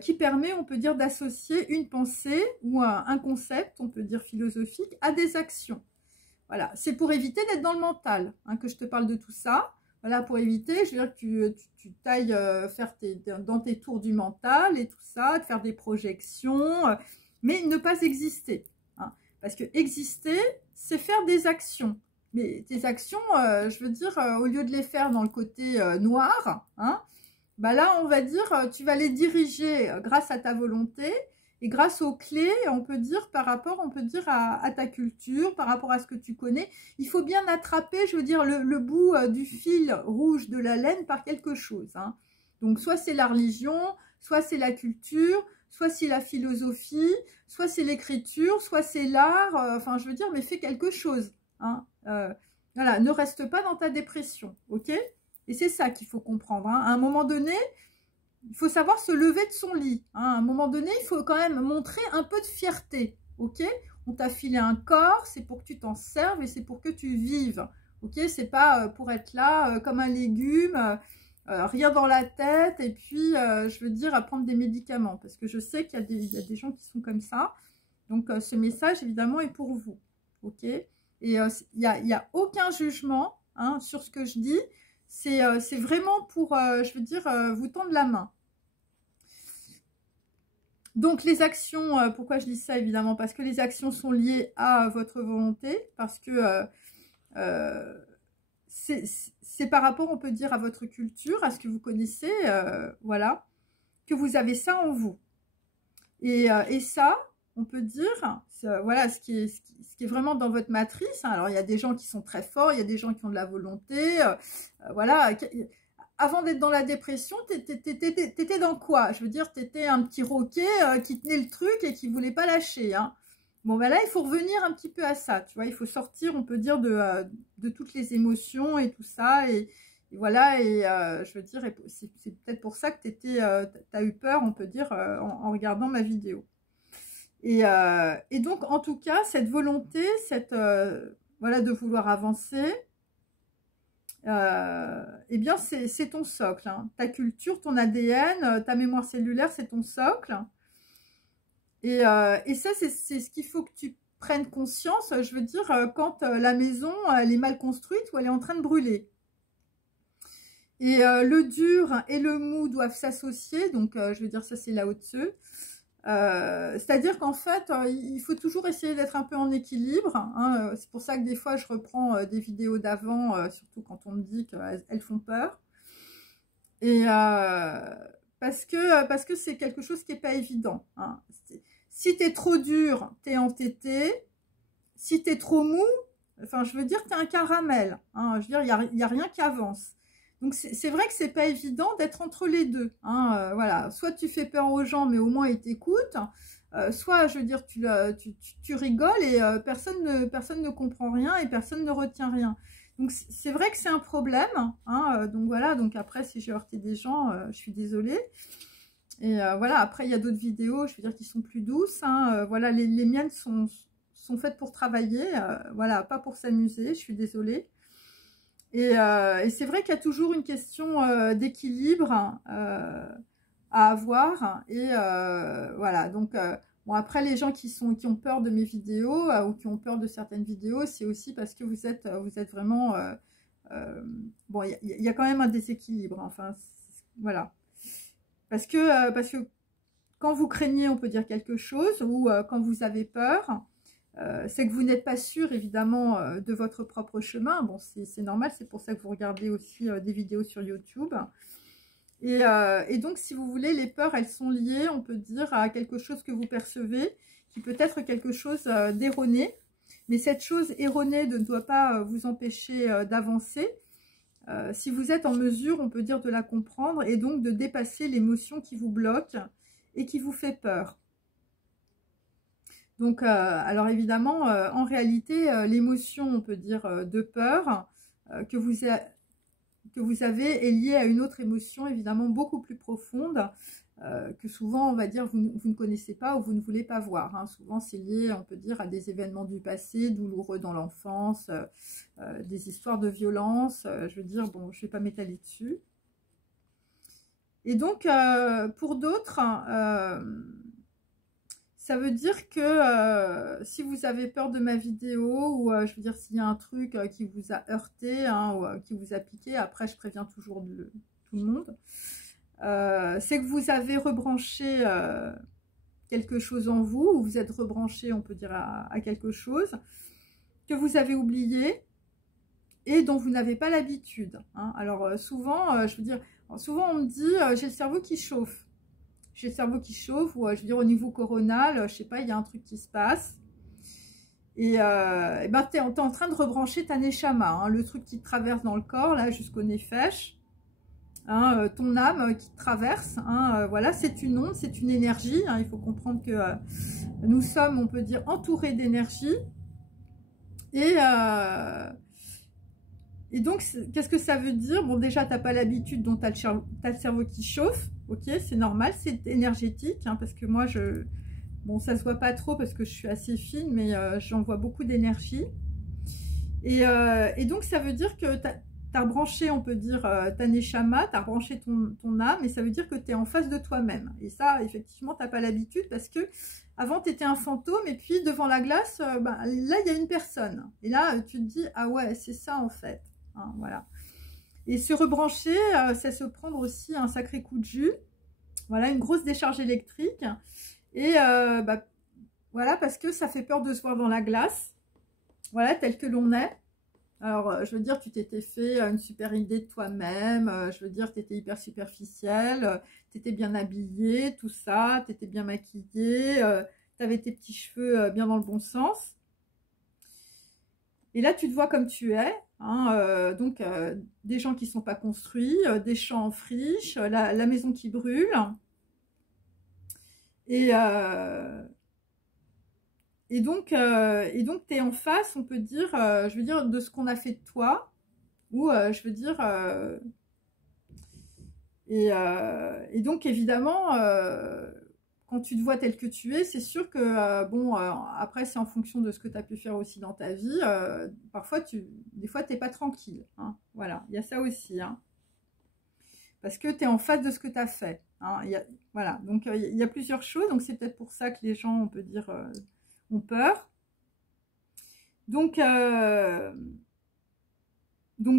qui permet, on peut dire, d'associer une pensée ou un concept, on peut dire philosophique, à des actions. Voilà, c'est pour éviter d'être dans le mental, hein, que je te parle de tout ça. Voilà, pour éviter, je veux dire que tu t'ailles faire dans tes tours du mental et tout ça, de faire des projections, mais ne pas exister. Hein, parce que exister, c'est faire des actions. Mais tes actions, je veux dire, au lieu de les faire dans le côté noir, hein, bah là, on va dire, tu vas les diriger grâce à ta volonté et grâce aux clés, on peut dire, par rapport, on peut dire, à ta culture, par rapport à ce que tu connais. Il faut bien attraper, je veux dire, le bout du fil rouge de la laine par quelque chose. Hein. Donc, soit c'est la religion, soit c'est la culture, soit c'est la philosophie, soit c'est l'écriture, soit c'est l'art. Enfin, je veux dire, mais fais quelque chose. Hein. Voilà, ne reste pas dans ta dépression, ok ? Et c'est ça qu'il faut comprendre. Hein. À un moment donné, il faut savoir se lever de son lit. Hein. À un moment donné, il faut quand même montrer un peu de fierté. Ok ? On t'a filé un corps, c'est pour que tu t'en serves et c'est pour que tu vives. Ok ? C'est pas pour être là comme un légume, rien dans la tête et puis, je veux dire, à prendre des médicaments. Parce que je sais qu'il y a des gens qui sont comme ça. Donc, ce message, évidemment, est pour vous. Ok ? Et il n'y a aucun jugement hein, sur ce que je dis. C'est vraiment pour, je veux dire, vous tendre la main. Donc, les actions, pourquoi je dis ça, évidemment? Parce que les actions sont liées à votre volonté, parce que c'est par rapport, on peut dire, à votre culture, à ce que vous connaissez, voilà, que vous avez ça en vous. Et ça, on peut dire, voilà, ce qui est vraiment dans votre matrice. Hein. Alors, il y a des gens qui sont très forts, il y a des gens qui ont de la volonté, voilà. Avant d'être dans la dépression, t'étais dans quoi? Je veux dire, t'étais un petit roquet qui tenait le truc et qui voulait pas lâcher. Hein. Bon, ben là, il faut revenir un petit peu à ça, tu vois. Il faut sortir, on peut dire, de toutes les émotions et tout ça. Et voilà, et je veux dire, c'est peut-être pour ça que t'as eu peur, on peut dire, en regardant ma vidéo. Et donc, en tout cas, cette volonté, voilà, de vouloir avancer, eh bien, c'est ton socle. Hein. Ta culture, ton ADN, ta mémoire cellulaire, c'est ton socle. Et ça, c'est ce qu'il faut que tu prennes conscience, je veux dire, quand la maison, elle est mal construite ou elle est en train de brûler. Et le dur et le mou doivent s'associer, donc je veux dire, ça, c'est Lao Tzu. C'est-à-dire qu'en fait, il faut toujours essayer d'être un peu en équilibre. Hein, c'est pour ça que des fois, je reprends des vidéos d'avant, surtout quand on me dit qu'elles font peur. Et parce que c'est quelque chose qui n'est pas évident. Hein. Si tu es trop dur, tu es entêté. Si tu es trop mou, enfin, je veux dire, tu es un caramel. Hein, je veux dire, il n'y a rien qui avance. Donc, c'est vrai que c'est pas évident d'être entre les deux. Hein, voilà. Soit tu fais peur aux gens, mais au moins ils t'écoutent. Soit, je veux dire, tu rigoles et personne ne comprend rien et personne ne retient rien. Donc, c'est vrai que c'est un problème. Hein, donc, voilà. Donc, après, si j'ai heurté des gens, je suis désolée. Et voilà. Après, il y a d'autres vidéos, je veux dire, qui sont plus douces. Hein, voilà, les miennes sont faites pour travailler. Voilà, pas pour s'amuser. Je suis désolée. Et c'est vrai qu'il y a toujours une question d'équilibre à avoir. Et voilà, donc bon, après les gens qui ont peur de mes vidéos ou qui ont peur de certaines vidéos, c'est aussi parce que vous êtes vraiment... bon, il y a quand même un déséquilibre. Enfin, voilà. Parce que quand vous craignez, on peut dire quelque chose, ou quand vous avez peur... c'est que vous n'êtes pas sûr, évidemment, de votre propre chemin. Bon, c'est normal, c'est pour ça que vous regardez aussi des vidéos sur YouTube. Et donc, si vous voulez, les peurs, elles sont liées, on peut dire, à quelque chose que vous percevez, qui peut être quelque chose d'erroné. Mais cette chose erronée ne doit pas vous empêcher d'avancer. Si vous êtes en mesure, on peut dire, de la comprendre et donc de dépasser l'émotion qui vous bloque et qui vous fait peur. Donc, alors évidemment, en réalité, l'émotion, on peut dire, de peur, que vous que vous avez est lié à une autre émotion, évidemment beaucoup plus profonde, que souvent, on va dire, vous ne connaissez pas ou vous ne voulez pas voir. Hein. Souvent, c'est lié, on peut dire, à des événements du passé, douloureux dans l'enfance, des histoires de violence. Je veux dire, bon, je ne vais pas m'étaler dessus. Et donc, pour d'autres, ça veut dire que si vous avez peur de ma vidéo, ou je veux dire, s'il y a un truc qui vous a heurté, hein, ou qui vous a piqué, après, je préviens toujours tout le monde. C'est que vous avez rebranché quelque chose en vous, ou vous êtes rebranché, on peut dire, à quelque chose que vous avez oublié et dont vous n'avez pas l'habitude. Hein. Alors souvent, je veux dire, souvent on me dit j'ai le cerveau qui chauffe. J'ai le cerveau qui chauffe, ou je veux dire au niveau coronal, je sais pas, il y a un truc qui se passe. Et ben t'es en train de rebrancher ta neshama, hein, le truc qui te traverse dans le corps, là, jusqu'au nefesh. Hein, ton âme qui te traverse, hein, voilà, c'est une onde, c'est une énergie, hein, il faut comprendre que nous sommes, on peut dire, entourés d'énergie, et donc, qu'est-ce que ça veut dire? Bon, déjà, tu n'as pas l'habitude, donc tu as le cerveau qui chauffe, ok, c'est normal, c'est énergétique, hein, parce que moi, bon, ça se voit pas trop parce que je suis assez fine, mais j'en vois beaucoup d'énergie, et donc, ça veut dire que tu as branché, on peut dire, ta neshama, tu as branché ton âme, et ça veut dire que tu es en face de toi-même. Et ça, effectivement, tu n'as pas l'habitude parce que avant, tu étais un fantôme, et puis devant la glace, ben, là, il y a une personne. Et là, tu te dis, ah ouais, c'est ça en fait. Hein, voilà. Et se rebrancher, c'est se prendre aussi un sacré coup de jus. Voilà, une grosse décharge électrique. Et bah, voilà, parce que ça fait peur de se voir dans la glace. Voilà, tel que l'on est. Alors, je veux dire, tu t'étais fait une super idée de toi-même, je veux dire, tu étais hyper superficielle, tu étais bien habillée, tout ça, tu étais bien maquillée, tu avais tes petits cheveux bien dans le bon sens. Et là, tu te vois comme tu es, hein, donc des gens qui ne sont pas construits, des champs en friche, la maison qui brûle. Et donc, tu es en face, on peut dire, je veux dire, de ce qu'on a fait de toi, ou je veux dire, et donc évidemment, quand tu te vois tel que tu es, c'est sûr que, bon, après c'est en fonction de ce que tu as pu faire aussi dans ta vie, parfois, des fois, tu n'es pas tranquille, hein, voilà, il y a ça aussi, hein, parce que tu es en face de ce que tu as fait, hein, voilà, donc il y a plusieurs choses, donc c'est peut-être pour ça que les gens, on peut dire, ont peur. Donc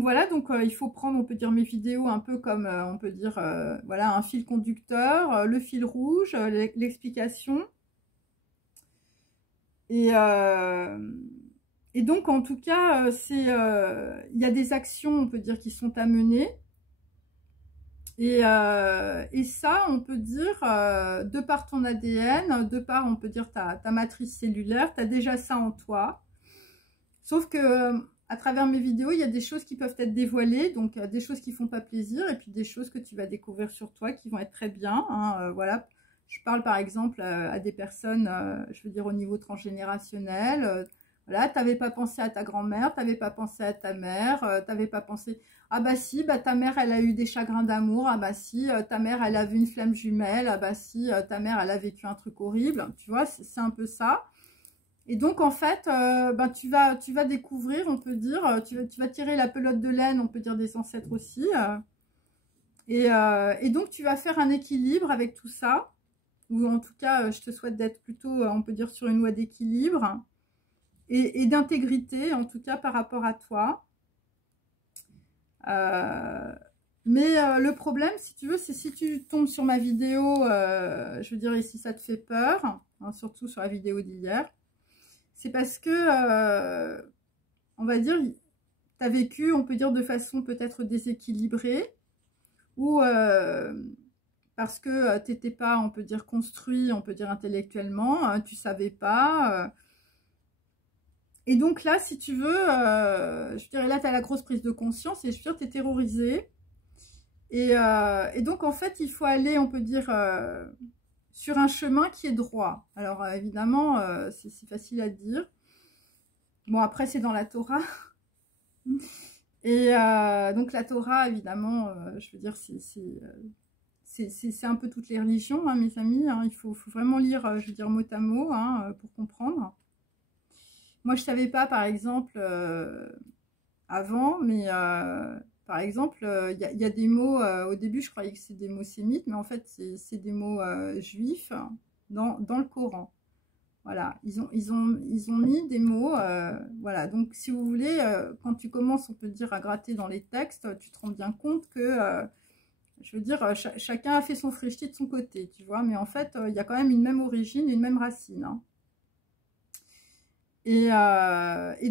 voilà, donc il faut prendre, on peut dire, mes vidéos un peu comme, on peut dire, voilà, un fil conducteur, le fil rouge, l'explication. Et donc, en tout cas, il y a des actions, on peut dire, qui sont à mener. Et ça, on peut dire, de par ton ADN, de par, on peut dire, ta matrice cellulaire, tu as déjà ça en toi. Sauf que à travers mes vidéos, il y a des choses qui peuvent être dévoilées, donc des choses qui font pas plaisir, et puis des choses que tu vas découvrir sur toi qui vont être très bien. Hein, voilà, je parle par exemple à des personnes, je veux dire au niveau transgénérationnel. Voilà, tu n'avais pas pensé à ta grand-mère, tu n'avais pas pensé à ta mère, tu n'avais pas pensé... Ah bah si, bah ta mère, elle a eu des chagrins d'amour, ah bah si, ta mère, elle a vu une flamme jumelle, ah bah si, ta mère, elle a vécu un truc horrible, tu vois, c'est un peu ça. Et donc, en fait, ben, tu vas découvrir, on peut dire, tu vas tirer la pelote de laine, on peut dire des ancêtres aussi. Et donc, tu vas faire un équilibre avec tout ça. Ou en tout cas, je te souhaite d'être plutôt, on peut dire, sur une voie d'équilibre. Et d'intégrité, en tout cas, par rapport à toi. Mais le problème, si tu veux, c'est si tu tombes sur ma vidéo, je veux dire, et si ça te fait peur, hein, surtout sur la vidéo d'hier, c'est parce que, on va dire, tu as vécu, on peut dire, de façon peut-être déséquilibrée, ou parce que tu n'étais pas, on peut dire, construit, on peut dire, intellectuellement, hein, tu ne savais pas. Et donc là, si tu veux, je dirais là, tu as la grosse prise de conscience, et je veux dire, tu es terrorisé. Et donc, en fait, il faut aller, on peut dire... sur un chemin qui est droit. Alors, évidemment, c'est facile à dire. Bon, après, c'est dans la Torah. Et donc la Torah, évidemment, je veux dire, c'est un peu toutes les religions, hein, mes amis. Hein, il faut vraiment lire, je veux dire, mot à mot, hein, pour comprendre. Moi, je ne savais pas, par exemple, avant, mais par exemple, il y a des mots, au début, je croyais que c'était des mots sémites, mais en fait, c'est des mots juifs dans le Coran. Voilà, ils ont mis des mots, voilà. Donc, si vous voulez, quand tu commences, on peut dire, à gratter dans les textes, tu te rends bien compte que, je veux dire, chacun a fait son frichti de son côté, tu vois. Mais en fait, il y a quand même une même origine, une même racine. Hein. Et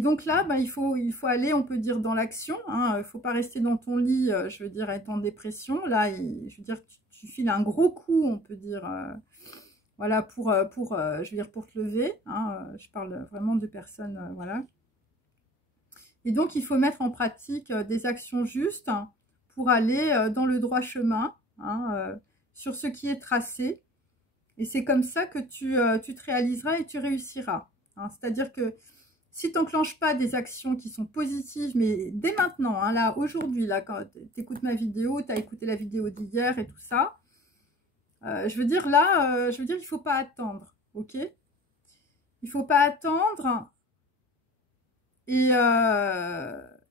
donc là, bah, il faut aller, on peut dire, dans l'action. Hein. Il ne faut pas rester dans ton lit, je veux dire, être en dépression. Là, je veux dire, tu files un gros coup, on peut dire... voilà, je veux dire, pour te lever. Hein, je parle vraiment de personnes, voilà. Et donc, il faut mettre en pratique des actions justes pour aller dans le droit chemin, hein, sur ce qui est tracé. Et c'est comme ça que tu te réaliseras et tu réussiras. Hein. C'est-à-dire que si tu n'enclenches pas des actions qui sont positives, mais dès maintenant, hein, là, aujourd'hui, là, quand tu écoutes ma vidéo, tu as écouté la vidéo d'hier et tout ça, je veux dire, là, il ne faut pas attendre, ok? Il ne faut pas attendre. Et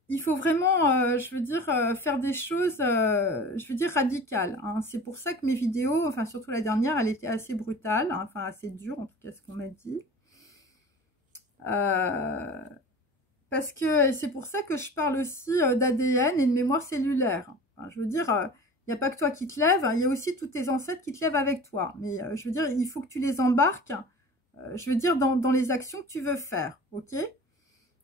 il faut vraiment, je veux dire, faire des choses, je veux dire, radicales. Hein. C'est pour ça que mes vidéos, enfin, surtout la dernière, elle était assez brutale, hein, enfin, assez dure, en tout cas, ce qu'on m'a dit. Parce que c'est pour ça que je parle aussi d'ADN et de mémoire cellulaire. Enfin, je veux dire... il n'y a pas que toi qui te lèves, il y a aussi tous tes ancêtres qui te lèvent avec toi. Mais je veux dire, il faut que tu les embarques, je veux dire, dans les actions que tu veux faire, ok?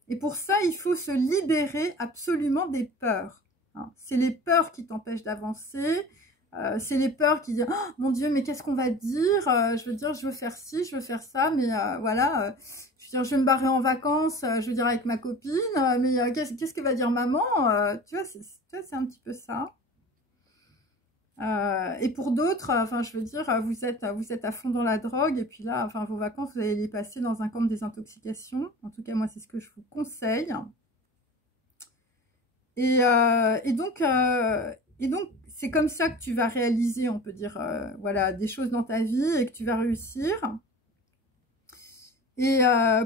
Et pour ça, il faut se libérer absolument des peurs. Hein. C'est les peurs qui t'empêchent d'avancer, c'est les peurs qui disent oh, « Mon Dieu, mais qu'est-ce qu'on va dire je veux dire, je veux faire ci, je veux faire ça, mais voilà, je veux dire, je vais me barrer en vacances, je veux dire, avec ma copine, mais qu'est-ce que va dire maman ?» Tu vois, c'est un petit peu ça. Et pour d'autres, enfin, je veux dire, vous êtes à fond dans la drogue et puis là, enfin, vos vacances, vous allez les passer dans un camp de désintoxication. En tout cas, moi, c'est ce que je vous conseille. Et donc, c'est comme ça que tu vas réaliser, on peut dire, voilà, des choses dans ta vie et que tu vas réussir. Et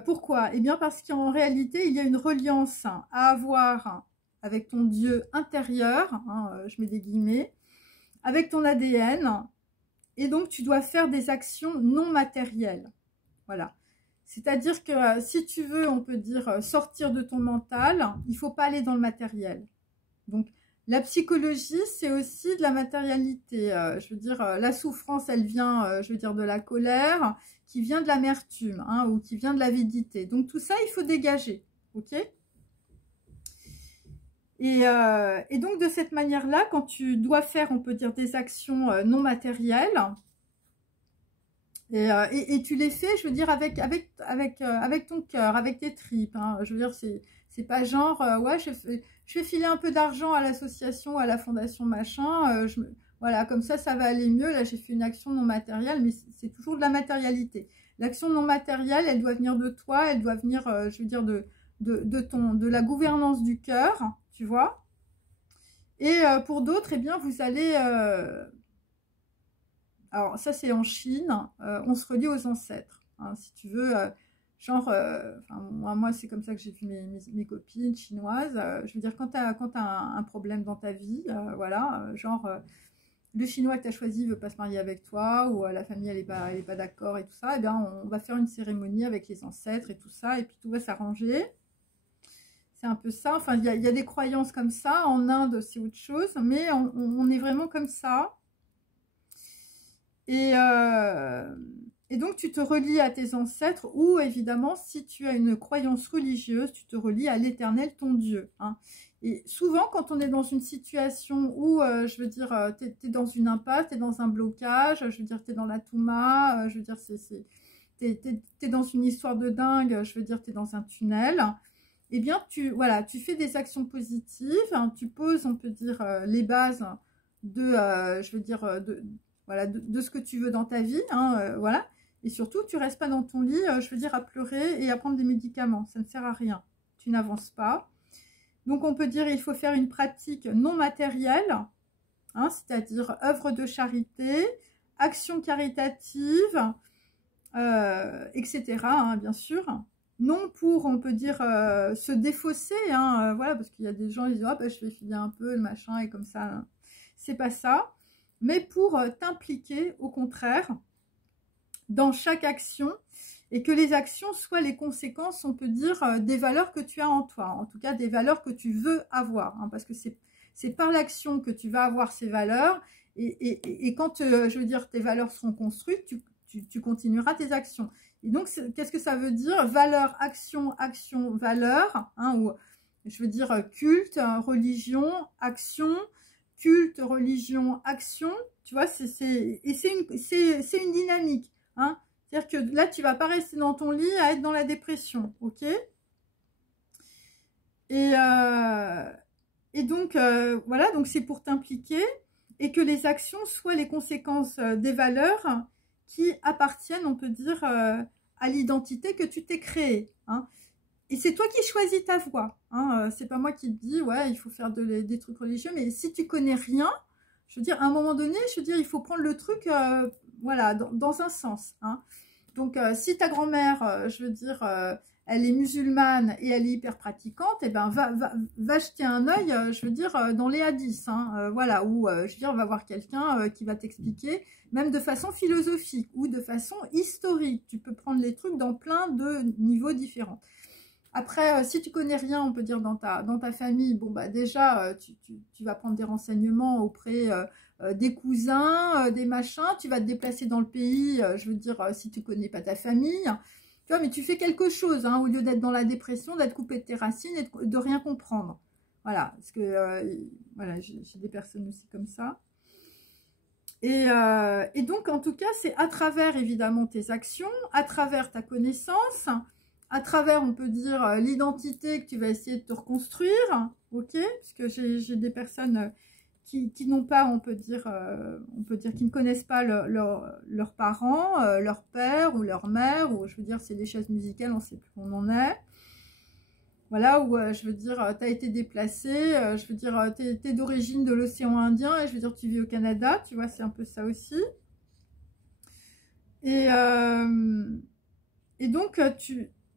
pourquoi? Eh bien, parce qu'en réalité, il y a une reliance à avoir avec ton Dieu intérieur, hein, je mets des guillemets, avec ton ADN, et donc tu dois faire des actions non matérielles. Voilà. C'est-à-dire que si tu veux, on peut dire, sortir de ton mental, il ne faut pas aller dans le matériel. Donc, la psychologie, c'est aussi de la matérialité. Je veux dire, la souffrance, elle vient, je veux dire, de la colère, qui vient de l'amertume, hein, ou qui vient de l'avidité. Donc, tout ça, il faut dégager, ok ? Et donc, de cette manière-là, quand tu dois faire, on peut dire, des actions non matérielles, et tu les fais, je veux dire, avec ton cœur, avec tes tripes. Hein. Je veux dire, c'est pas genre, ouais, je vais filer un peu d'argent à l'association, à la fondation, machin. Voilà, comme ça va aller mieux. Là, j'ai fait une action non matérielle, mais c'est toujours de la matérialité. L'action non matérielle, elle doit venir de toi, elle doit venir, je veux dire, de la gouvernance du cœur, tu vois. Et pour d'autres, eh bien, vous allez... alors, ça, c'est en Chine. On se relie aux ancêtres. Hein, si tu veux, genre... moi, c'est comme ça que j'ai vu mes copines chinoises. Je veux dire, quand tu as un problème dans ta vie, voilà, genre... le chinois que tu as choisi ne veut pas se marier avec toi, ou la famille, elle n'est pas d'accord et tout ça, eh bien, on va faire une cérémonie avec les ancêtres et tout ça, et puis tout va s'arranger. C'est un peu ça. Enfin, il y a des croyances comme ça. En Inde, c'est autre chose, mais on est vraiment comme ça. Et donc, tu te relies à tes ancêtres, ou évidemment, si tu as une croyance religieuse, tu te relies à l'Éternel, ton Dieu. Hein. Et souvent, quand on est dans une situation où, je veux dire, tu es dans une impasse, tu es dans un blocage, je veux dire, tu es dans la Touma, je veux dire, tu es dans une histoire de dingue, je veux dire, tu es dans un tunnel, eh bien, voilà, tu fais des actions positives, hein, tu poses, on peut dire, les bases de, je veux dire, voilà, de ce que tu veux dans ta vie, hein, voilà. Et surtout, tu ne restes pas dans ton lit, je veux dire, à pleurer et à prendre des médicaments. Ça ne sert à rien. Tu n'avances pas. Donc, on peut dire il faut faire une pratique non matérielle, hein, c'est-à-dire œuvre de charité, action caritative, etc., hein, bien sûr. Non pour, on peut dire, se défausser, hein, voilà, parce qu'il y a des gens, ils disent, ah, bah, je vais filer un peu, le machin, et comme ça, hein. C'est pas ça. Mais pour t'impliquer, au contraire, dans chaque action, et que les actions soient les conséquences, on peut dire, des valeurs que tu as en toi, en tout cas des valeurs que tu veux avoir, hein, parce que c'est par l'action que tu vas avoir ces valeurs, et quand, je veux dire, tes valeurs seront construites, tu continueras tes actions. Et donc, qu'est-ce que ça veut dire? Valeur, action, action, valeur, hein, ou je veux dire culte, religion, action, culte, religion, action, tu vois, c'est une dynamique, hein. C'est-à-dire que là, tu vas pas rester dans ton lit à être dans la dépression, ok? Et donc, voilà, donc c'est pour t'impliquer et que les actions soient les conséquences des valeurs qui appartiennent, on peut dire, à l'identité que tu t'es créée, hein. Et c'est toi qui choisis ta voie, hein. C'est pas moi qui te dis, ouais, il faut faire des trucs religieux, mais si tu connais rien, je veux dire, à un moment donné, je veux dire, il faut prendre le truc, voilà, dans un sens, hein. Donc, si ta grand-mère, je veux dire, elle est musulmane et elle est hyper pratiquante, et ben va jeter un œil, je veux dire, dans les hadiths, hein, voilà, ou je veux dire, va voir quelqu'un qui va t'expliquer, même de façon philosophique ou de façon historique. Tu peux prendre les trucs dans plein de niveaux différents. Après, si tu connais rien, on peut dire dans ta famille, bon bah déjà, tu vas prendre des renseignements auprès des cousins, des machins, tu vas te déplacer dans le pays, je veux dire, si tu connais pas ta famille, tu vois, mais tu fais quelque chose, hein, au lieu d'être dans la dépression, d'être coupé de tes racines et de rien comprendre. Voilà, parce que, voilà, j'ai des personnes aussi comme ça. Et donc, en tout cas, c'est à travers, évidemment, tes actions, à travers ta connaissance, à travers, on peut dire, l'identité que tu vas essayer de te reconstruire, ok? Puisque j'ai des personnes qui n'ont pas, on peut dire, qui ne connaissent pas leurs parents, leur père ou leur mère, ou je veux dire, c'est des chaises musicales, on ne sait plus où on en est. Voilà, où je veux dire, tu as été déplacé, je veux dire, tu es d'origine de l'océan Indien, et je veux dire, tu vis au Canada, tu vois, c'est un peu ça aussi. Et donc,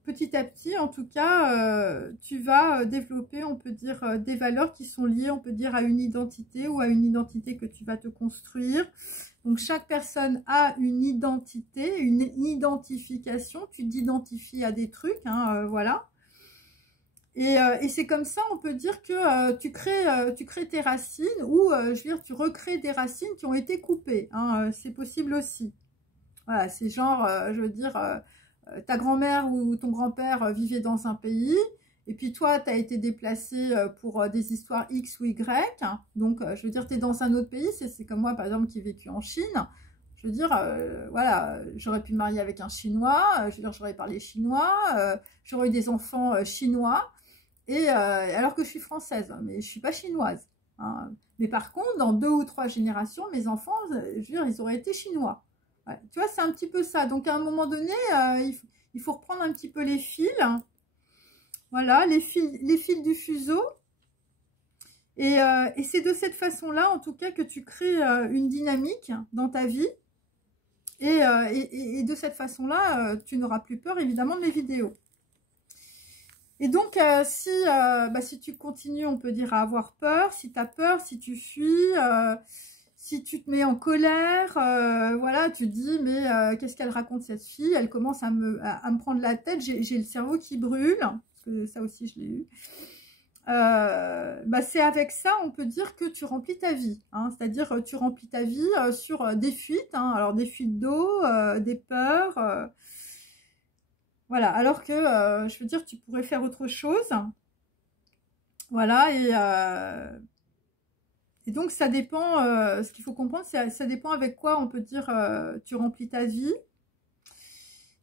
petit à petit, en tout cas, tu vas développer, on peut dire, des valeurs qui sont liées, on peut dire, à une identité ou à une identité que tu vas te construire. Donc, chaque personne a une identité, une identification. Tu t'identifies à des trucs, hein, voilà. Et c'est comme ça, on peut dire que tu crées tes racines ou, je veux dire, tu recrées des racines qui ont été coupées, hein, c'est possible aussi. Voilà, c'est genre, je veux dire, ta grand-mère ou ton grand-père vivait dans un pays, et puis toi, tu as été déplacé pour des histoires X ou Y, donc je veux dire, tu es dans un autre pays, c'est comme moi, par exemple, qui ai vécu en Chine. Je veux dire, voilà, j'aurais pu me marier avec un Chinois, je veux dire, j'aurais parlé chinois, j'aurais eu des enfants chinois, et alors que je suis française, mais je ne suis pas chinoise, hein. Mais par contre, dans 2 ou 3 générations, mes enfants, je veux dire, ils auraient été chinois. Ouais, tu vois, c'est un petit peu ça. Donc, à un moment donné, il faut reprendre un petit peu les fils. Voilà, les fils du fuseau. Et c'est de cette façon-là, en tout cas, que tu crées une dynamique dans ta vie. Et de cette façon-là, tu n'auras plus peur, évidemment, de mes vidéos. Et donc, si tu continues, on peut dire, à avoir peur, si tu as peur, si tu fuis... si tu te mets en colère, voilà, tu te dis, mais qu'est-ce qu'elle raconte cette fille? Elle commence à me prendre la tête, j'ai le cerveau qui brûle, parce que ça aussi je l'ai eu. C'est avec ça, on peut dire que tu remplis ta vie, hein, c'est-à-dire tu remplis ta vie sur des fuites, hein, alors des fuites d'eau, des peurs, voilà, alors que, je veux dire, tu pourrais faire autre chose, voilà, et donc, ça dépend, ce qu'il faut comprendre, ça dépend avec quoi, on peut dire, tu remplis ta vie.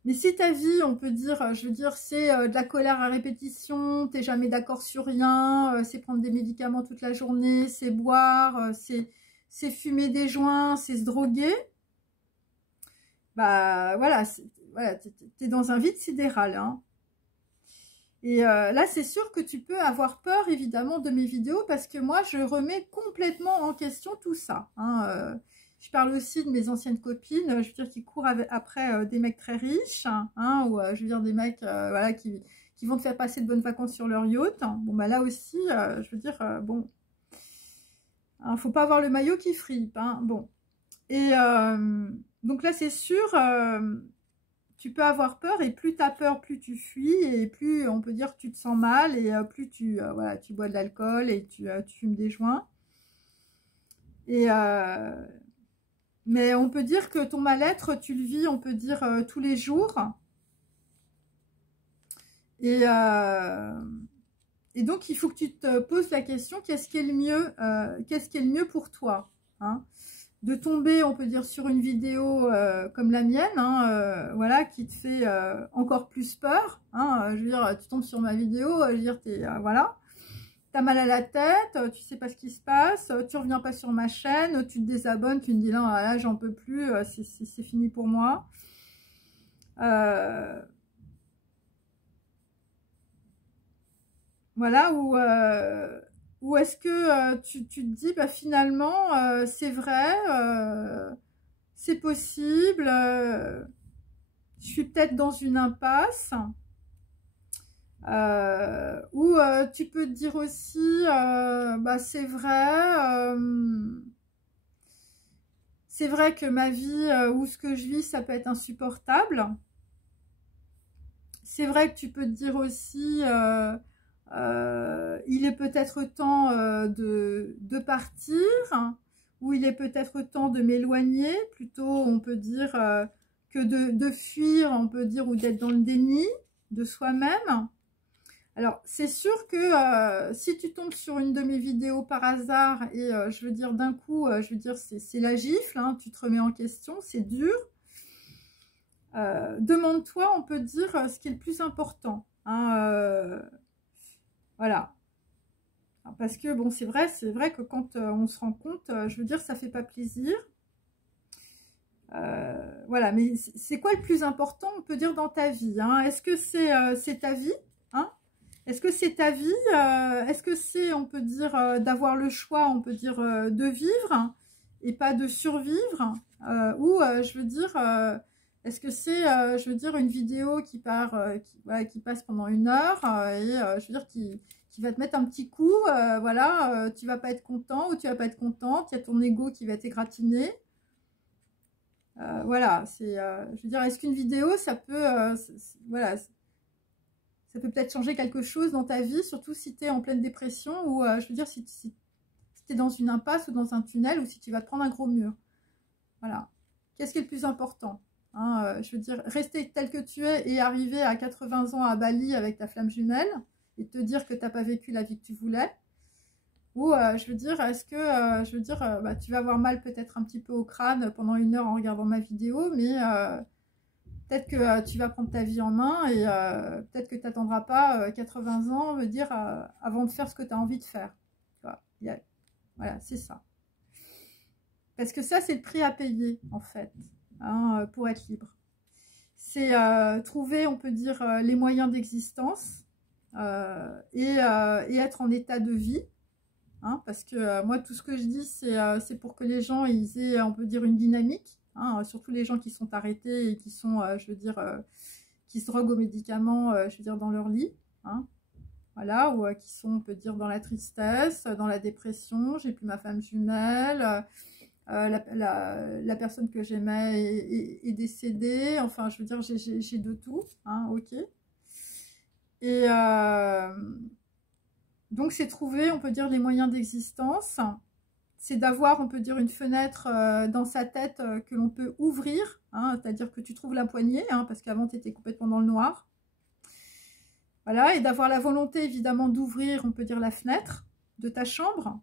Mais si ta vie, on peut dire, je veux dire, c'est de la colère à répétition, t'es jamais d'accord sur rien, c'est prendre des médicaments toute la journée, c'est boire, c'est fumer des joints, c'est se droguer, bah voilà, t'es dans un vide sidéral, hein. Et là, c'est sûr que tu peux avoir peur, évidemment, de mes vidéos, parce que moi, je remets complètement en question tout ça. Hein, je parle aussi de mes anciennes copines, je veux dire, qui courent après des mecs très riches, hein, ou je veux dire, des mecs voilà, qui vont te faire passer de bonnes vacances sur leur yacht. Bon, bah là aussi, je veux dire, bon, hein, faut pas avoir le maillot qui fripe. Hein, bon. Et donc là, c'est sûr... tu peux avoir peur, et plus tu as peur, plus tu fuis, et plus on peut dire que tu te sens mal, et plus voilà, tu bois de l'alcool et tu fumes des joints. Et mais on peut dire que ton mal-être, tu le vis, on peut dire, tous les jours. Et donc, il faut que tu te poses la question, qu'est-ce qui est le mieux pour toi, hein? De tomber, on peut dire, sur une vidéo comme la mienne, hein, voilà, qui te fait encore plus peur. Hein, je veux dire, tu tombes sur ma vidéo, je veux dire, voilà, t'as mal à la tête, tu sais pas ce qui se passe, tu reviens pas sur ma chaîne, tu te désabonnes, tu me dis non, là, j'en peux plus, c'est fini pour moi. Voilà, ou est-ce que tu te dis, bah, finalement, c'est vrai, c'est possible, je suis peut-être dans une impasse, ou tu peux te dire aussi, bah, c'est vrai que ma vie ou ce que je vis, ça peut être insupportable. C'est vrai que tu peux te dire aussi... il est peut-être temps de partir, ou il est peut-être temps de m'éloigner, plutôt on peut dire que de fuir, on peut dire, ou d'être dans le déni de soi-même. Alors c'est sûr que si tu tombes sur une de mes vidéos par hasard, et je veux dire d'un coup, je veux dire c'est la gifle, hein, tu te remets en question, c'est dur. Demande-toi, on peut dire, ce qui est le plus important, hein, voilà. Parce que, bon, c'est vrai que quand on se rend compte, je veux dire, ça fait pas plaisir. Voilà, mais c'est quoi le plus important, on peut dire, dans ta vie, hein? Est-ce que c'est ta vie, hein? Est-ce que c'est ta vie? Est-ce que c'est, on peut dire, d'avoir le choix, on peut dire, de vivre et pas de survivre? Ou, je veux dire... est-ce que c'est, je veux dire, une vidéo qui voilà, qui passe pendant 1 heure et je veux dire qui va te mettre un petit coup, voilà, tu vas pas être content ou tu vas pas être contente, il y a ton ego qui va t'égratigner. Voilà, je veux dire, est-ce qu'une vidéo, ça peut, voilà, ça peut peut-être changer quelque chose dans ta vie, surtout si tu es en pleine dépression ou, je veux dire, si tu es dans une impasse ou dans un tunnel ou si tu vas te prendre un gros mur. Voilà. Qu'est-ce qui est le plus important? Hein, je veux dire, rester tel que tu es et arriver à 80 ans à Bali avec ta flamme jumelle et te dire que tu n'as pas vécu la vie que tu voulais. Ou, je veux dire, est-ce que, je veux dire, bah, tu vas avoir mal peut-être un petit peu au crâne pendant 1 heure en regardant ma vidéo, mais peut-être que tu vas prendre ta vie en main et peut-être que tu n'attendras pas 80 ans, veut dire, avant de faire ce que tu as envie de faire. Tu vois, voilà, c'est ça. Parce que ça, c'est le prix à payer, en fait. Hein, pour être libre. C'est trouver, on peut dire, les moyens d'existence et être en état de vie. Hein, parce que moi, tout ce que je dis, c'est pour que les gens ils aient, on peut dire, une dynamique. Hein, surtout les gens qui sont arrêtés et qui sont, je veux dire, qui se droguent aux médicaments, je veux dire, dans leur lit. Hein, voilà, ou qui sont, on peut dire, dans la tristesse, dans la dépression. J'ai plus ma femme jumelle. La personne que j'aimais est décédée, enfin je veux dire j'ai de tout, hein, ok. Et donc c'est trouver, on peut dire, les moyens d'existence, c'est d'avoir, on peut dire, une fenêtre dans sa tête que l'on peut ouvrir, hein, c'est-à-dire que tu trouves la poignée, hein, parce qu'avant tu étais complètement dans le noir. Voilà, et d'avoir la volonté évidemment d'ouvrir, on peut dire, la fenêtre de ta chambre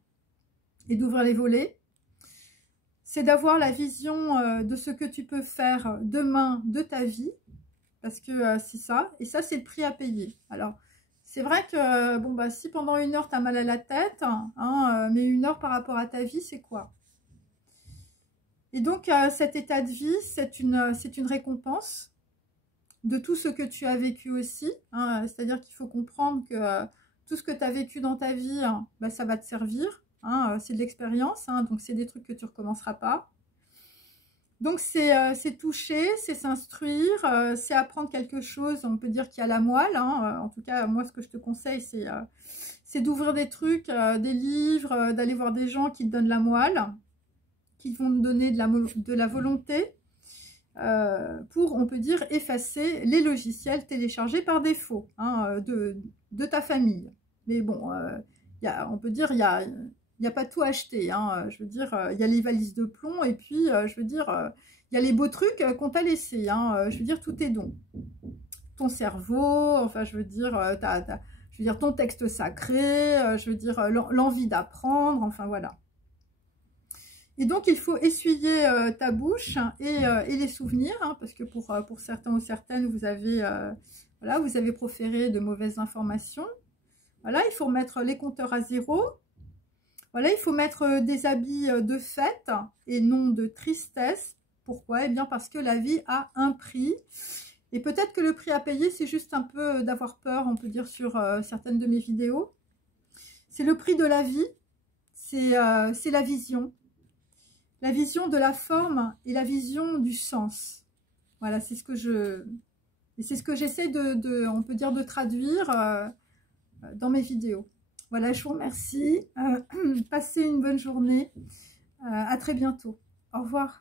et d'ouvrir les volets. C'est d'avoir la vision de ce que tu peux faire demain de ta vie, parce que c'est ça, et ça c'est le prix à payer. Alors c'est vrai que bon bah si pendant 1 heure tu as mal à la tête, hein, mais 1 heure par rapport à ta vie, c'est quoi? Et donc cet état de vie, c'est une récompense, de tout ce que tu as vécu aussi, hein, c'est-à-dire qu'il faut comprendre que tout ce que tu as vécu dans ta vie, hein, bah, ça va te servir, hein, c'est de l'expérience, hein, donc c'est des trucs que tu ne recommenceras pas. Donc c'est toucher, c'est s'instruire, c'est apprendre quelque chose, on peut dire qu'il y a la moelle, hein, en tout cas moi ce que je te conseille c'est d'ouvrir des trucs, des livres, d'aller voir des gens qui te donnent la moelle, qui vont te donner de la volonté, pour, on peut dire, effacer les logiciels téléchargés par défaut, hein, de ta famille. Mais bon, on peut dire, il n'y a pas tout acheté, hein, je veux dire, il y a les valises de plomb, et puis, je veux dire, il y a les beaux trucs qu'on t'a laissés, hein, je veux dire, tout est don. Ton cerveau, enfin, je veux dire, je veux dire, ton texte sacré, je veux dire, l'envie d'apprendre, enfin, voilà. Et donc, il faut essuyer ta bouche et les souvenirs, hein, parce que pour certains ou certaines, vous avez, voilà, vous avez proféré de mauvaises informations. Voilà, il faut mettre les compteurs à zéro. Voilà, il faut mettre des habits de fête et non de tristesse. Pourquoi? Eh bien, parce que la vie a un prix. Et peut-être que le prix à payer, c'est juste un peu d'avoir peur, on peut dire, sur certaines de mes vidéos. C'est le prix de la vie, c'est la vision. La vision de la forme et la vision du sens. Voilà, c'est ce que j'essaie on peut dire, de traduire dans mes vidéos. Voilà, je vous remercie. Passez une bonne journée. À très bientôt. Au revoir.